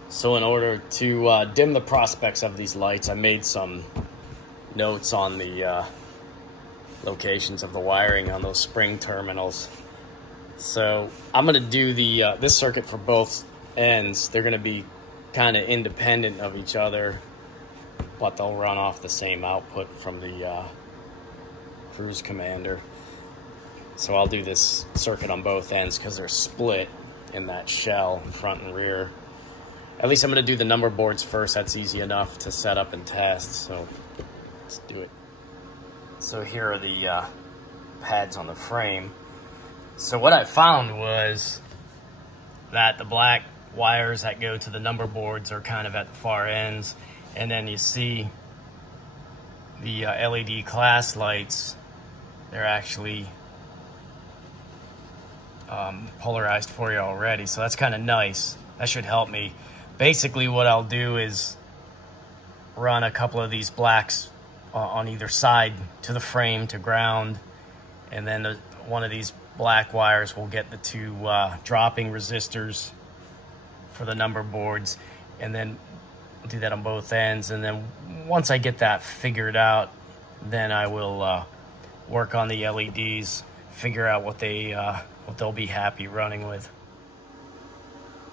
So in order to dim the prospects of these lights, I made some notes on the locations of the wiring on those spring terminals. So I'm going to do the this circuit for both ends. They're going to be kind of independent of each other, but they'll run off the same output from the Cruise Commander. So I'll do this circuit on both ends because they're split in that shell, front and rear. At least I'm going to do the number boards first. That's easy enough to set up and test. So let's do it. So here are the pads on the frame. So what I found was that the black wires that go to the number boards are kind of at the far ends. And then you see the LED class lights, they're actually polarized for you already. So that's kind of nice. That should help me. Basically what I'll do is run a couple of these blacks on either side to the frame to ground, and then one of these black wires will get the 2 dropping resistors for the number boards, and then I'll do that on both ends. And then once I get that figured out, then I will work on the LEDs, figure out what they'll be happy running with.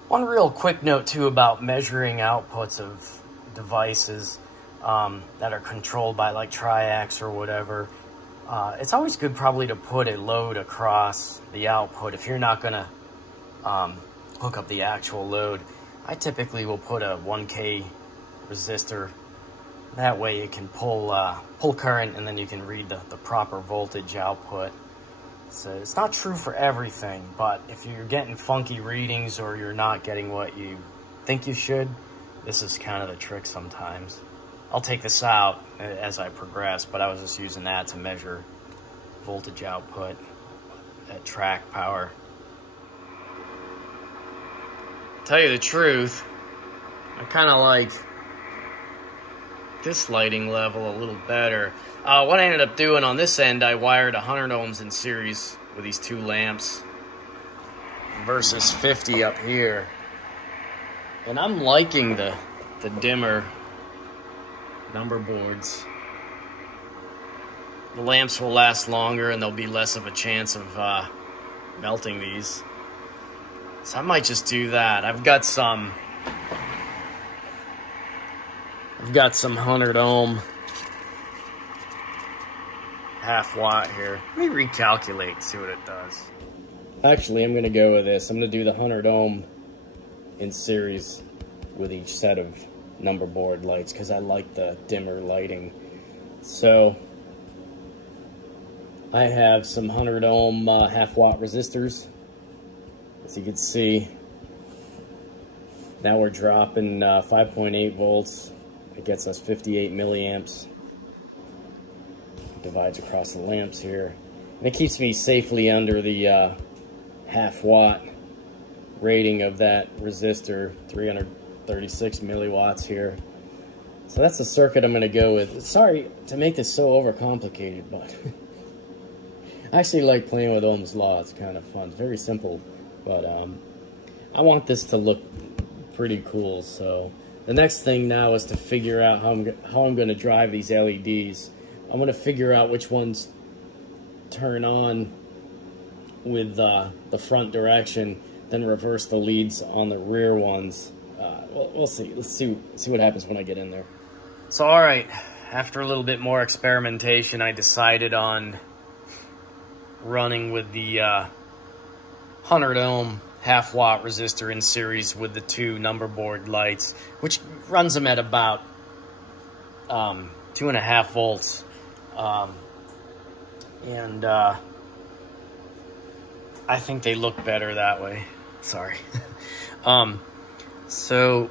One real quick note too about measuring outputs of devices that are controlled by like triacs or whatever. It's always good probably to put a load across the output if you're not gonna hook up the actual load. I typically will put a 1K resistor. That way it can pull current, and then you can read the proper voltage output. So it's not true for everything, but if you're getting funky readings or you're not getting what you think you should, this is kind of the trick sometimes. I'll take this out as I progress, but I was just using that to measure voltage output at track power. Tell you the truth, I kind of like this lighting level a little better. What I ended up doing on this end, I wired 100 ohms in series with these 2 lamps versus 50 up here. And I'm liking the dimmer number boards. The lamps will last longer and there'll be less of a chance of melting these. So I might just do that. I've got some 100 ohm half watt here. Let me recalculate and see what it does. Actually, I'm gonna go with this. I'm gonna do the 100 ohm in series with each set of Numberboard lights because I like the dimmer lighting. So I have some 100 ohm half watt resistors. As you can see, now we're dropping 5.8 volts. It gets us 58 milliamps. Divides across the lamps here. And it keeps me safely under the half watt rating of that resistor, 336 milliwatts here. So that's the circuit I'm going to go with. Sorry to make this so overcomplicated, but I actually like playing with Ohm's law. It's kind of fun. It's very simple, but I want this to look pretty cool. So the next thing now is to figure out how I'm going to drive these LEDs. I'm going to figure out which ones turn on with the front direction, then reverse the leads on the rear ones. We'll see. Let's see what happens when I get in there. So, all right, after a little bit more experimentation, I decided on running with the 100 ohm half watt resistor in series with the two Numberboard lights, which runs them at about 2.5 volts. I think they look better that way. Sorry. So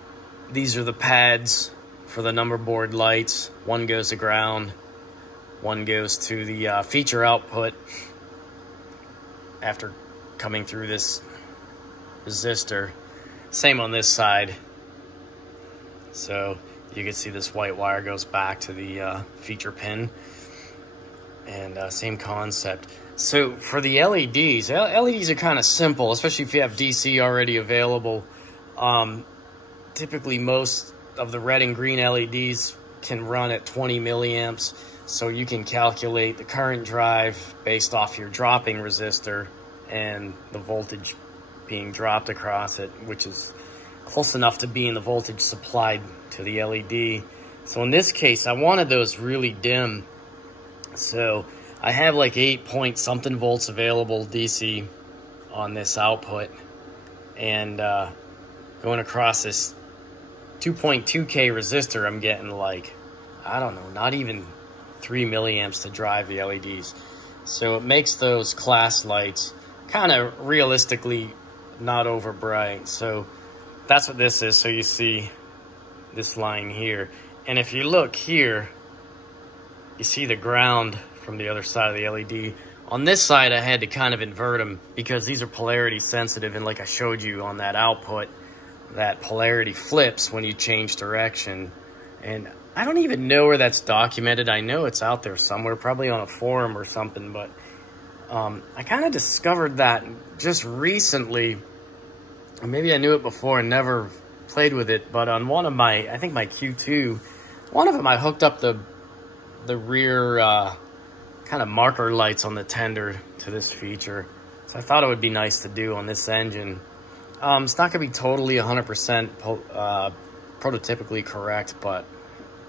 these are the pads for the Numberboard lights. One goes to ground, one goes to the feature output after coming through this resistor. Same on this side. So you can see this white wire goes back to the feature pin. And same concept. So for the LEDs, LEDs are kind of simple, especially if you have DC already available. Typically most of the red and green LEDs can run at 20 milliamps, so you can calculate the current drive based off your dropping resistor and the voltage being dropped across it, which is close enough to being the voltage supplied to the LED. So in this case, I wanted those really dim. So I have like 8 point something volts available DC on this output, and going across this 2.2K resistor, I'm getting like, I don't know, not even 3 milliamps to drive the LEDs. So it makes those class lights kind of realistically not over bright. So that's what this is. So you see this line here, and if you look here, you see the ground from the other side of the LED. On this side, I had to kind of invert them because these are polarity sensitive, and like I showed you on that output, that polarity flips when you change direction. And I don't even know where that's documented. I know it's out there somewhere, probably on a forum or something, but I kind of discovered that just recently. Maybe I knew it before and never played with it, but on one of my, I think my Q2, one of them I hooked up the rear kind of marker lights on the tender to this feature. So I thought it would be nice to do on this engine. It's not going to be totally 100% prototypically correct, but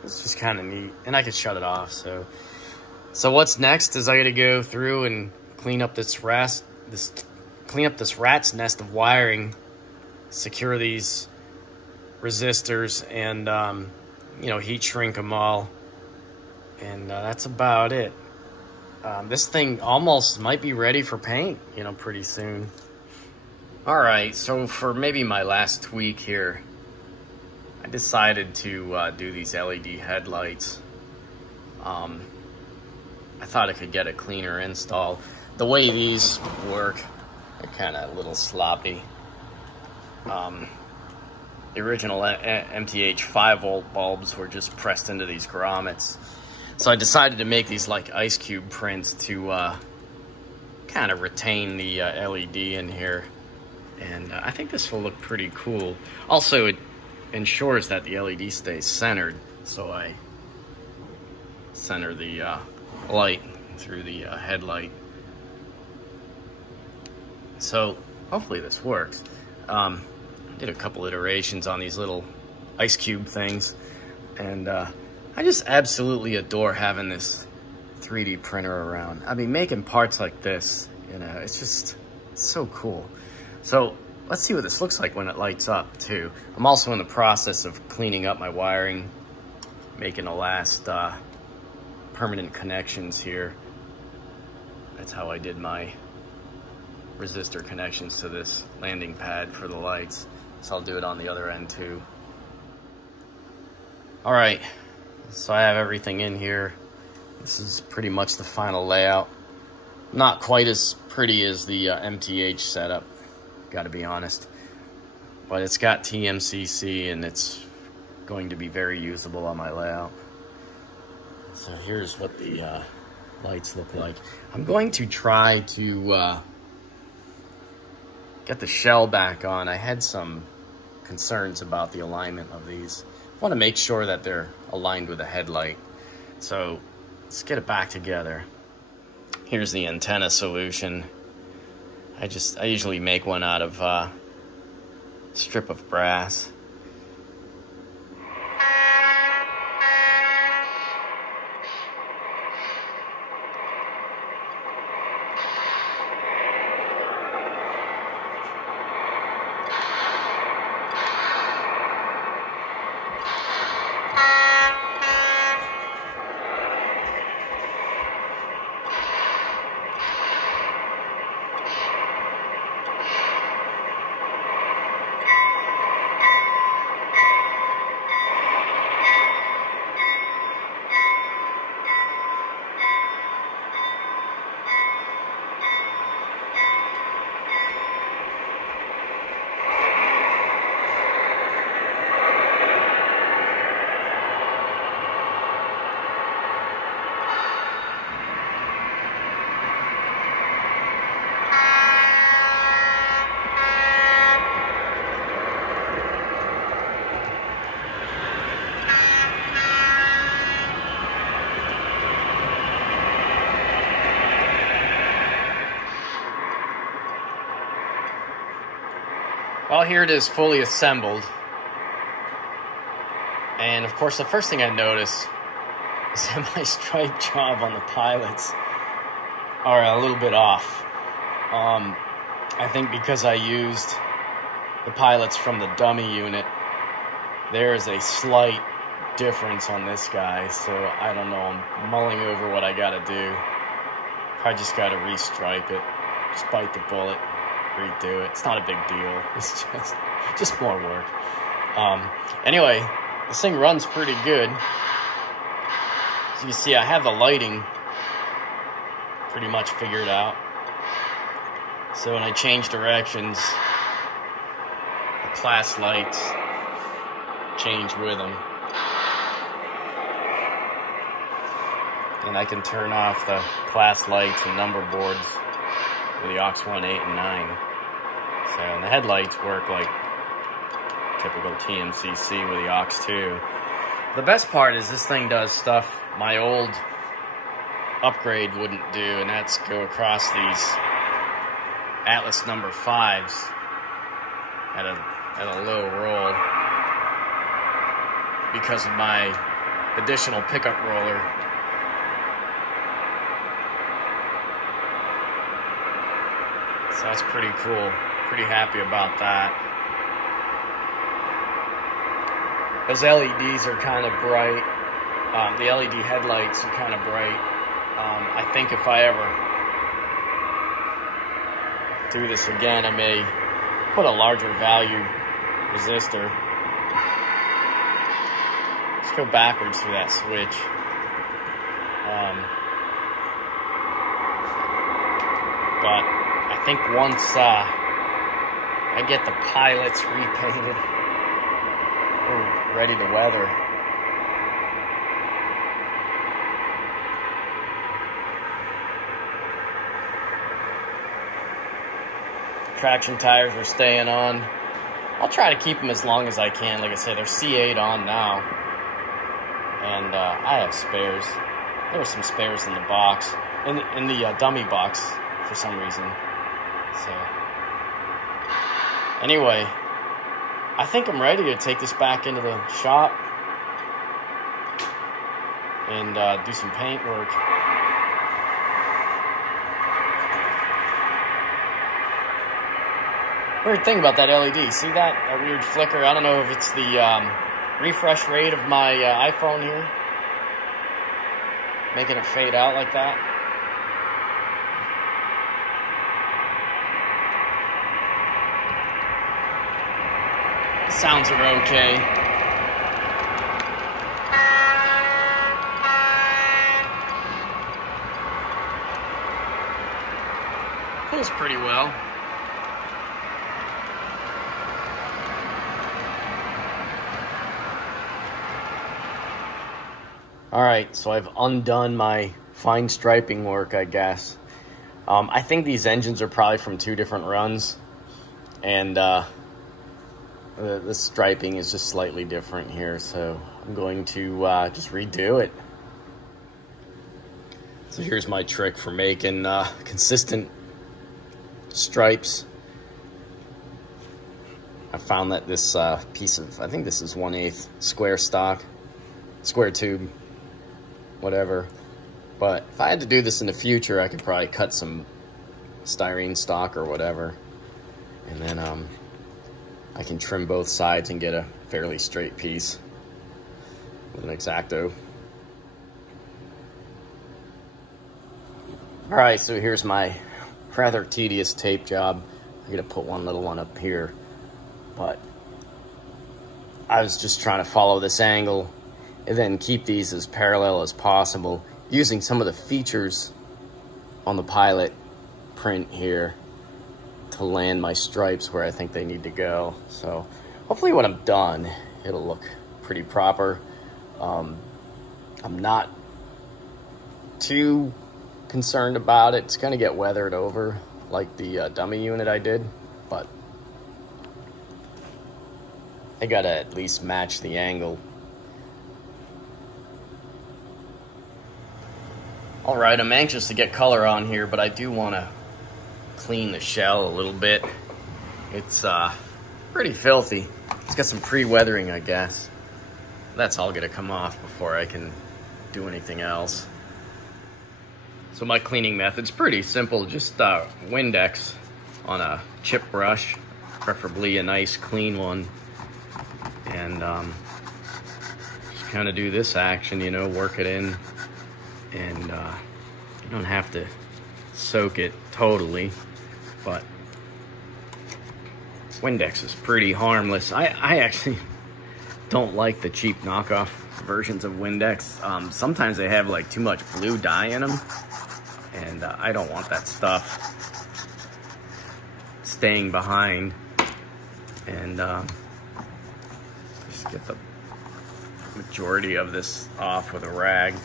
it's just kind of neat. And I could shut it off. So what's next is I got to go through and clean up this rat's nest of wiring, secure these resistors, and heat shrink them all. And that's about it. This thing almost might be ready for paint, pretty soon. All right, so for maybe my last tweak here, I decided to do these LED headlights. I thought I could get a cleaner install. The way these work, they're kind of a little sloppy. The original MTH 5-volt bulbs were just pressed into these grommets. So I decided to make these like ice cube prints to kind of retain the LED in here. And I think this will look pretty cool. Also, it ensures that the LED stays centered. So I center the light through the headlight. So hopefully this works. Did a couple iterations on these little ice cube things. And I just absolutely adore having this 3D printer around. I mean, making parts like this, you know, it's just so cool. So let's see what this looks like when it lights up too. I'm also in the process of cleaning up my wiring, making the last permanent connections here. That's how I did my resistor connections to this landing pad for the lights. So I'll do it on the other end too. All right, so I have everything in here. This is pretty much the final layout. Not quite as pretty as the MTH setup, gotta be honest. But it's got TMCC and it's going to be very usable on my layout. So here's what the lights look like. I'm going to try to get the shell back on. I had some concerns about the alignment of these. I want to make sure that they're aligned with the headlight. So let's get it back together. Here's the antenna solution. I usually make one out of a strip of brass. Well, here it is fully assembled. And of course, the first thing I notice is that my stripe job on the pilots are a little bit off. I think because I used the pilots from the dummy unit, there is a slight difference on this guy. So I don't know, I'm mulling over what I gotta do. Probably just gotta restripe it, just bite the bullet, redo it. It's not a big deal. It's just more work. Anyway, this thing runs pretty good. As you can see, I have the lighting pretty much figured out. So when I change directions, the class lights change with them. And I can turn off the class lights and number boards with the aux 1, 8, and 9. So, and the headlights work like typical TMCC with the aux 2. The best part is this thing does stuff my old upgrade wouldn't do, and that's go across these Atlas number 5s at a low roll because of my additional pickup roller. So that's pretty cool. Pretty happy about that. Those LEDs are kind of bright. The LED headlights are kind of bright. I think if I ever do this again, I may put a larger value resistor. Let's go backwards through that switch. But I think once I get the pilots repainted, we're ready to weather. Traction tires are staying on. I'll try to keep them as long as I can. Like I said, they're C8 on now. And I have spares. There were some spares in the box, in the dummy box for some reason. So, anyway, I think I'm ready to take this back into the shop and do some paint work. Weird thing about that LED. See that weird flicker? I don't know if it's the refresh rate of my iPhone here, making it fade out like that. Sounds are okay. Pulls pretty well. Alright, so I've undone my fine striping work, I guess. I think these engines are probably from 2 different runs, and the striping is just slightly different here, so I'm going to just redo it. So here's my trick for making consistent stripes. I found that this piece of, I think this is 1/8 square stock, square tube, whatever. But if I had to do this in the future, I could probably cut some styrene stock or whatever, and then I can trim both sides and get a fairly straight piece with an X-Acto. Alright, so here's my rather tedious tape job. I'm gonna put one little one up here, but I was just trying to follow this angle and then keep these as parallel as possible, using some of the features on the pilot print here to land my stripes where I think they need to go. So hopefully when I'm done, it'll look pretty proper. I'm not too concerned about it. It's gonna get weathered over like the dummy unit I did, but I gotta at least match the angle. Alright, I'm anxious to get color on here, but I do want to clean the shell a little bit. It's pretty filthy. It's got some pre-weathering, I guess. That's all gonna come off before I can do anything else. So my cleaning method's pretty simple. Just Windex on a chip brush, preferably a nice clean one. And just kind of do this action, you know, work it in. And you don't have to soak it totally, but Windex is pretty harmless. I actually don't like the cheap knockoff versions of Windex. Sometimes they have like too much blue dye in them, and I don't want that stuff staying behind. And just get the majority of this off with a rag.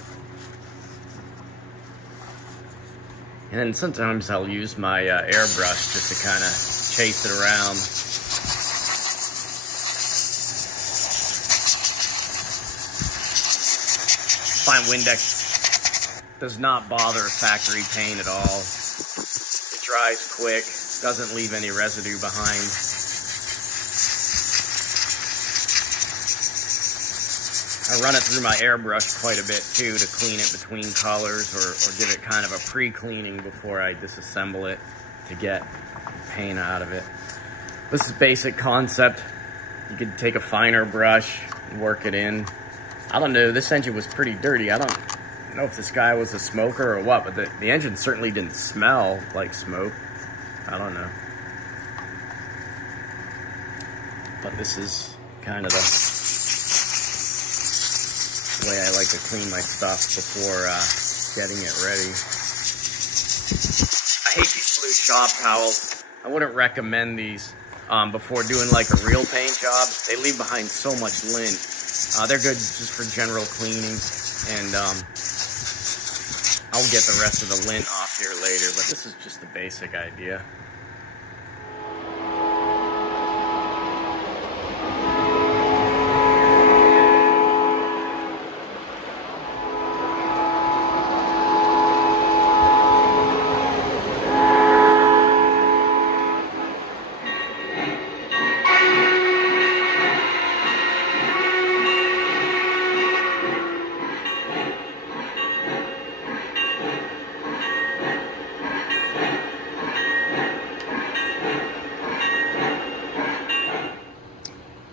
And then sometimes I'll use my airbrush just to kind of chase it around. Fine, Windex does not bother factory paint at all. It dries quick, doesn't leave any residue behind. I run it through my airbrush quite a bit too to clean it between colors, or give it kind of a pre-cleaning before I disassemble it to get paint out of it. This is basic concept. You could take a finer brush and work it in. I don't know, this engine was pretty dirty. I don't know if this guy was a smoker or what, but the engine certainly didn't smell like smoke. I don't know. But this is kind of the way I like to clean my stuff before getting it ready. I hate these blue shop towels. I wouldn't recommend these before doing like a real paint job. They leave behind so much lint. They're good just for general cleaning, and I'll get the rest of the lint off here later, but this is just the basic idea.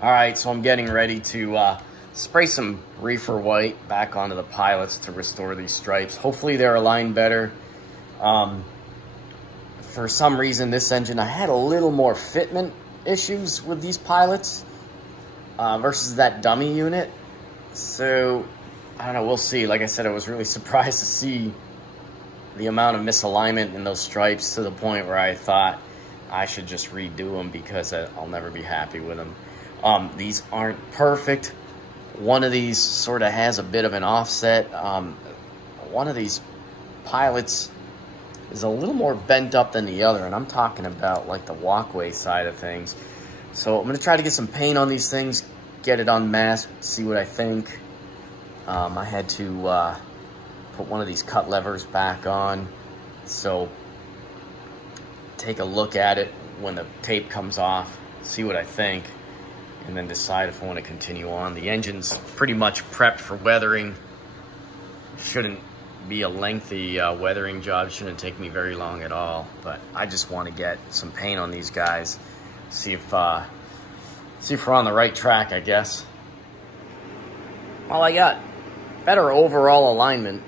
All right, so I'm getting ready to spray some reefer white back onto the pilots to restore these stripes. Hopefully they're aligned better. For some reason, this engine, I had a little more fitment issues with these pilots versus that dummy unit. So, I don't know, we'll see. Like I said, I was really surprised to see the amount of misalignment in those stripes to the point where I thought I should just redo them because I'll never be happy with them. These aren't perfect. One of these sort of has a bit of an offset. One of these pilots is a little more bent up than the other, and I'm talking about like the walkway side of things. So I'm going to try to get some paint on these things, get it unmasked, see what I think. I had to put one of these cut levers back on, so take a look at it when the tape comes off, see what I think, and then decide if I want to continue on. The engine's pretty much prepped for weathering. Shouldn't be a lengthy weathering job, shouldn't take me very long at all, but I just want to get some paint on these guys, see if we're on the right track, I guess. Well, I got better overall alignment.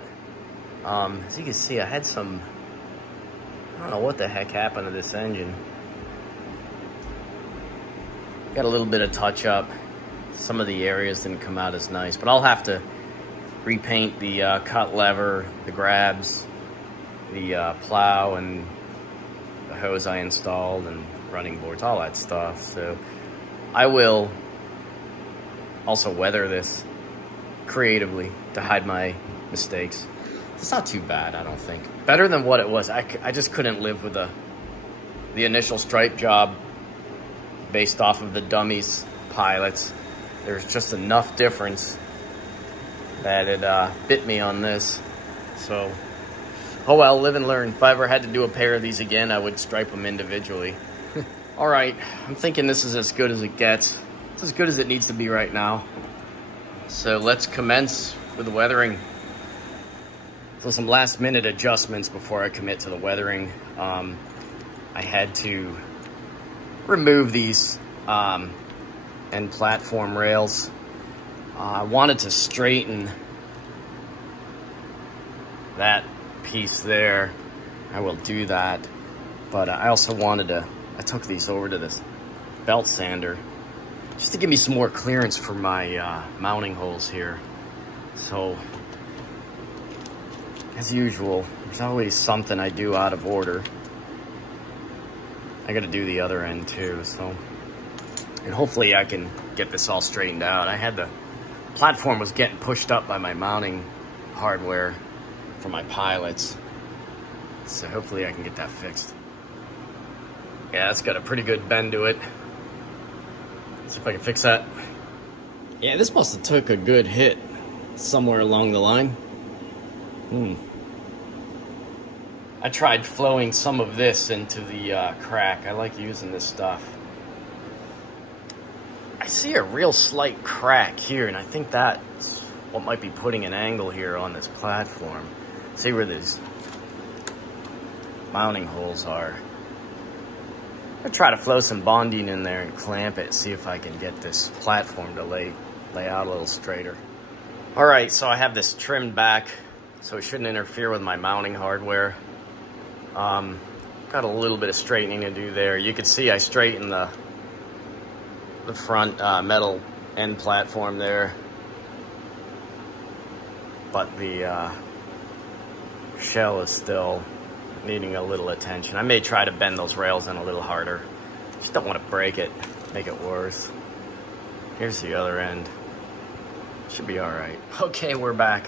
As you can see, I had some, I don't know what the heck happened to this engine. Got a little bit of touch up. Some of the areas didn't come out as nice, but I'll have to repaint the cut lever, the grabs, the plow, and the hose I installed, and running boards, all that stuff. So I will also weather this creatively to hide my mistakes. It's not too bad, I don't think. Better than what it was. I just couldn't live with the initial stripe job based off of the dummies pilots. There's just enough difference that it bit me on this. So, oh well, live and learn. If I ever had to do a pair of these again, I would stripe them individually. All right, I'm thinking this is as good as it gets. It's as good as it needs to be right now. So let's commence with the weathering. So some last minute adjustments before I commit to the weathering. I had to remove these end platform rails. I wanted to straighten that piece there. I will do that, but I also wanted to, I took these over to this belt sander just to give me some more clearance for my mounting holes here. So, as usual, there's always something I do out of order. I gotta do the other end too, so, and hopefully I can get this all straightened out. I had the platform was getting pushed up by my mounting hardware for my pilots, so hopefully I can get that fixed. Yeah, it's got a pretty good bend to it. See if I can fix that. Yeah, this must have took a good hit somewhere along the line. I tried flowing some of this into the crack. I like using this stuff. I see a real slight crack here, and I think that's what might be putting an angle here on this platform. See where these mounting holes are. I'll try to flow some bonding in there and clamp it, see if I can get this platform to lay out a little straighter. All right, so I have this trimmed back, so it shouldn't interfere with my mounting hardware. Got a little bit of straightening to do there. You can see I straightened the front metal end platform there, but the shell is still needing a little attention. I may try to bend those rails in a little harder. Just don't want to break it, make it worse. Here's the other end. Should be all right. Okay, we're back.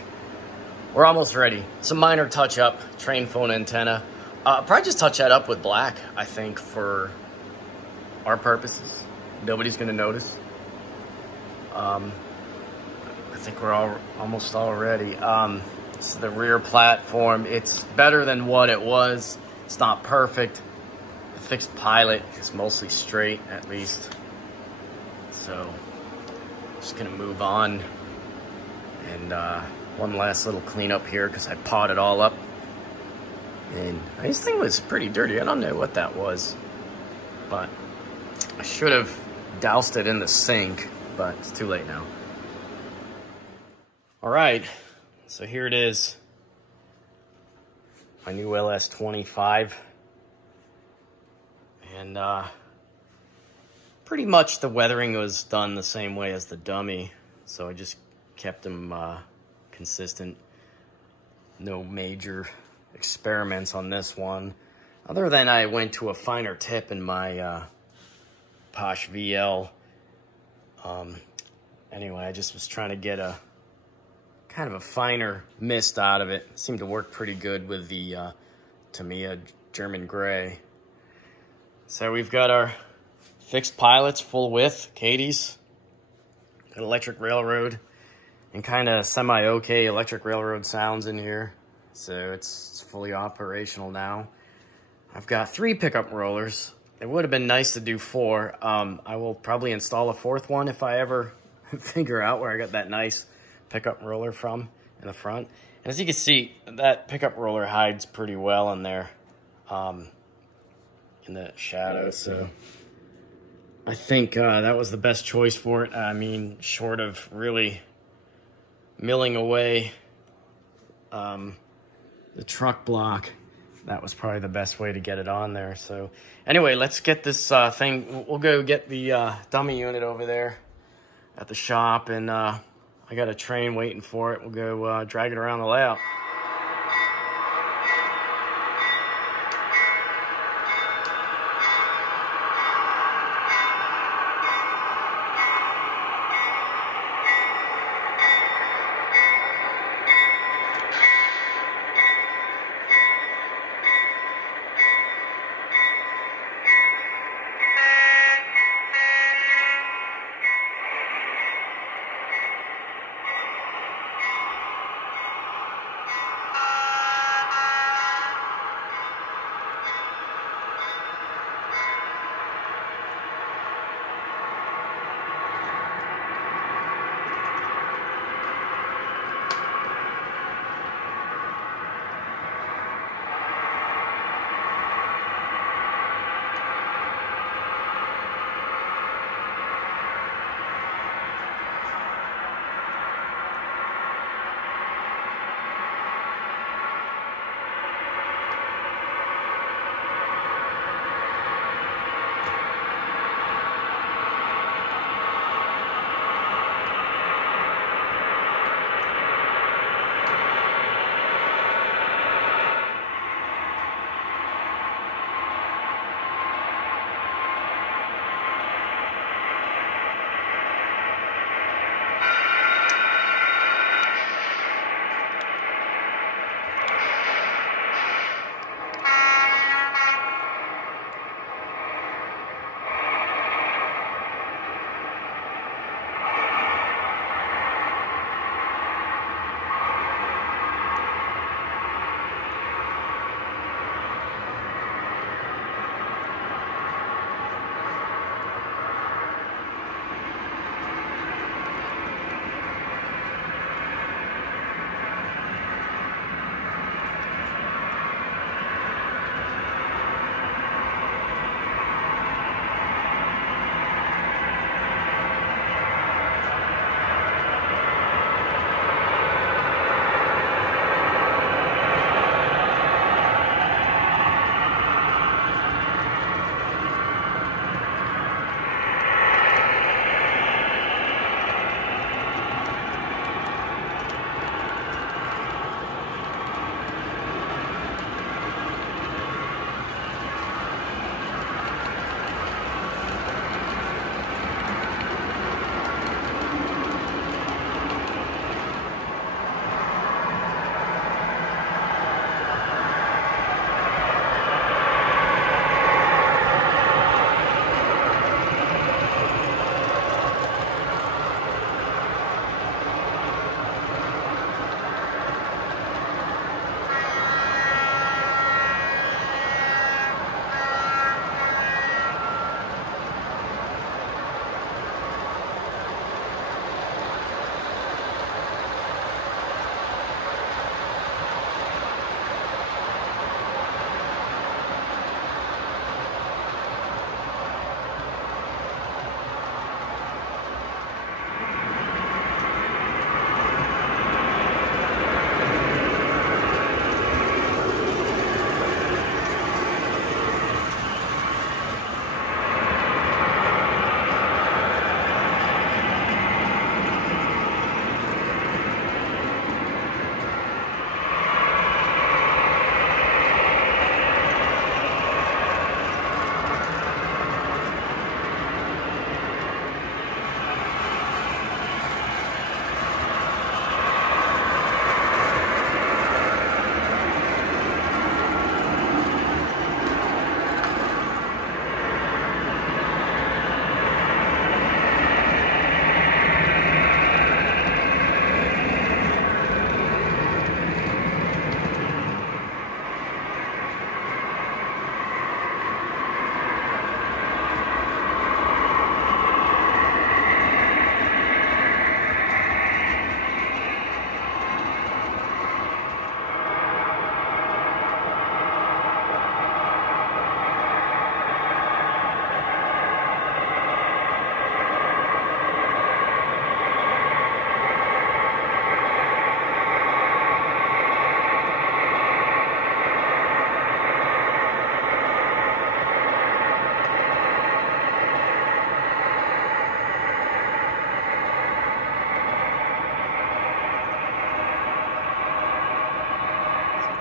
We're almost ready. Some minor touch up, train phone antenna. Probably just touch that up with black, I think, for our purposes. Nobody's gonna notice. I think we're almost all ready. This is the rear platform. It's better than what it was. It's not perfect. The fixed pilot is mostly straight, at least. So, just gonna move on. And one last little cleanup here, because I pawed it all up. And this thing was pretty dirty. I don't know what that was, but I should have doused it in the sink, but it's too late now. All right, so here it is. My new LS25. And pretty much the weathering was done the same way as the dummy. So I just kept them consistent. No major experiments on this one. Other than I went to a finer tip in my Posh VL. Anyway, I just was trying to get a kind of a finer mist out of it. Seemed to work pretty good with the Tamiya German Gray. So we've got our fixed pilots, full width, Katie's, got electric railroad, and kind of semi-okay electric railroad sounds in here. So it's fully operational now. I've got 3 pickup rollers. It would have been nice to do 4. I will probably install a 4th one if I ever figure out where I got that nice pickup roller from in the front. And as you can see, that pickup roller hides pretty well in there in the shadow. So I think that was the best choice for it. I mean, short of really milling away the truck block, that was probably the best way to get it on there. So anyway, let's get this thing. We'll go get the dummy unit over there at the shop, and I got a train waiting for it. We'll go drag it around the layout.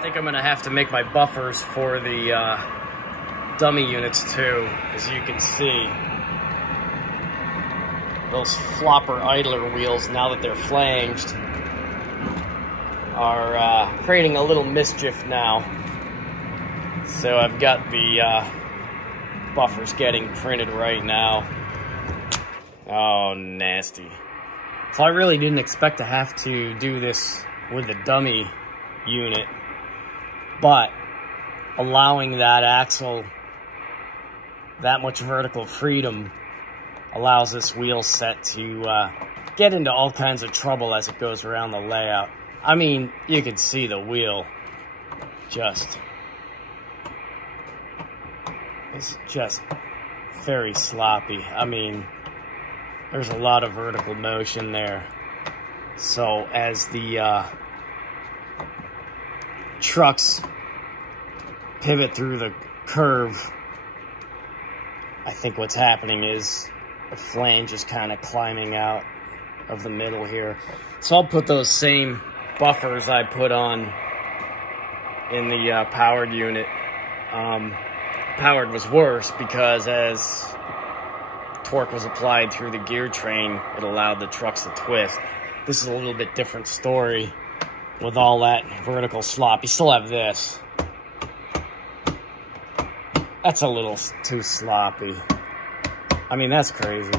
think I'm gonna have to make my buffers for the dummy units too, as you can see. Those flopper idler wheels, now that they're flanged, are creating a little mischief now. So I've got the buffers getting printed right now. Oh, nasty. So I really didn't expect to have to do this with the dummy unit, but allowing that axle that much vertical freedom allows this wheel set to get into all kinds of trouble as it goes around the layout. I mean, you can see the wheel it's just very sloppy. I mean, there's a lot of vertical motion there. So as the trucks pivot through the curve, I think what's happening is the flange is kind of climbing out of the middle here. So I'll put those same buffers I put on in the powered unit. Powered was worse because as torque was applied through the gear train, it allowed the trucks to twist. This is a little bit different story with all that vertical slop. You still have this. That's a little too sloppy. I mean, that's crazy.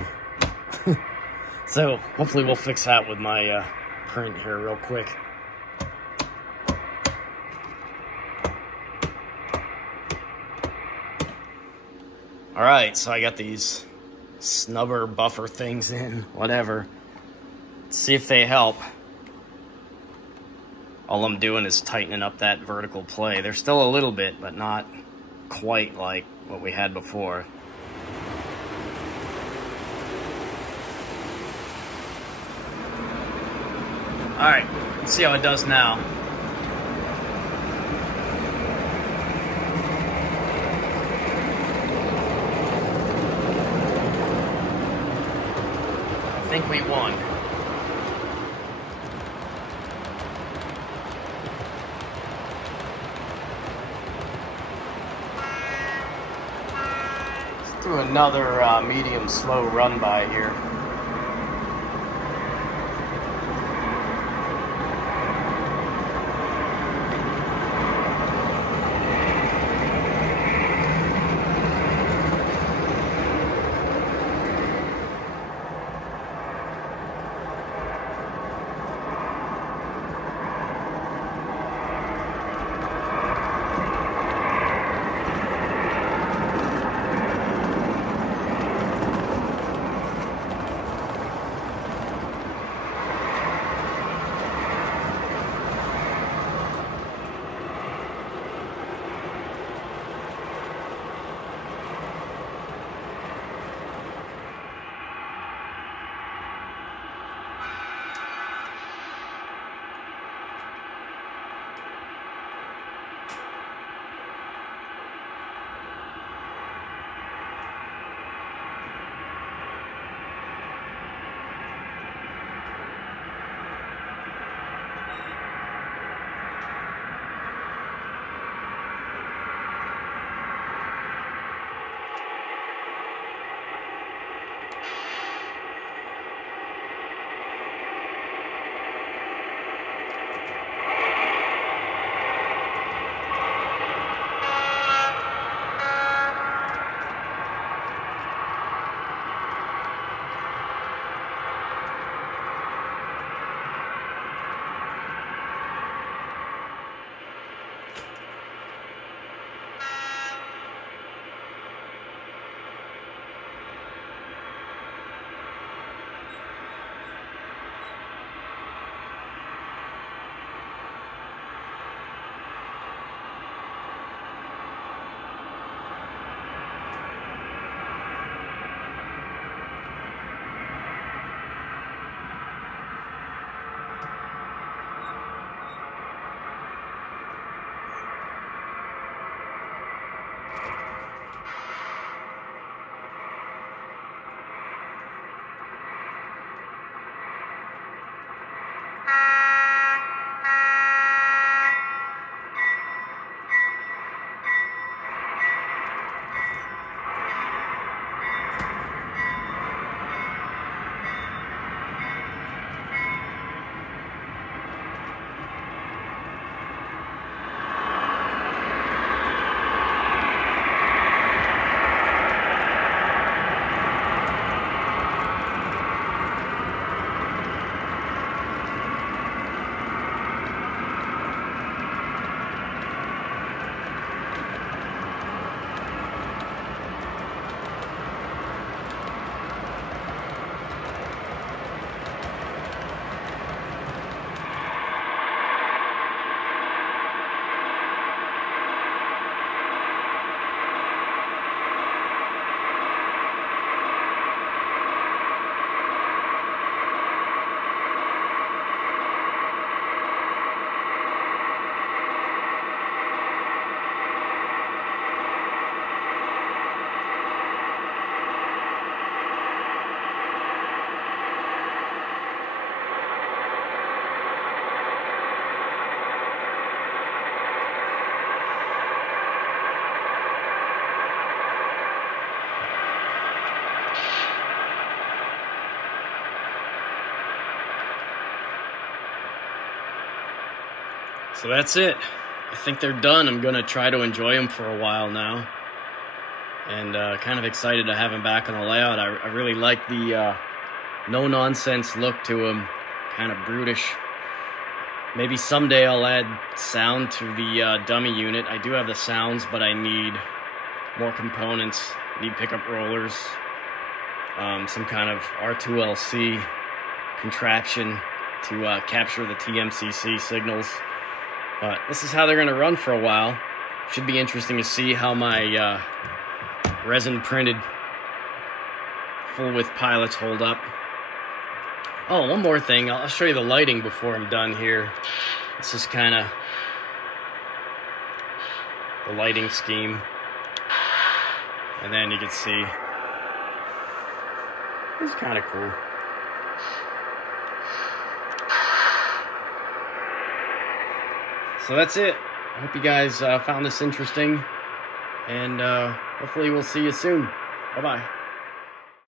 So hopefully we'll fix that with my print here real quick. All right, so I got these snubber buffer things in, whatever. Let's see if they help. All I'm doing is tightening up that vertical play. There's still a little bit, but not quite like what we had before. All right, let's see how it does now. I think we won. Let's do another medium slow run by here. So that's it. I think they're done. I'm going to try to enjoy them for a while now. And kind of excited to have them back on the layout. I really like the no-nonsense look to them. Kind of brutish. Maybe someday I'll add sound to the dummy unit. I do have the sounds, but I need more components. Need pickup rollers. Some kind of R2LC contraption to capture the TMCC signals. But this is how they're going to run for a while. Should be interesting to see how my resin printed full width pilots hold up. Oh, one more thing. I'll show you the lighting before I'm done here. This is kind of the lighting scheme. And then you can see it's kind of cool. So that's it. I hope you guys found this interesting. And hopefully we'll see you soon. Bye-bye.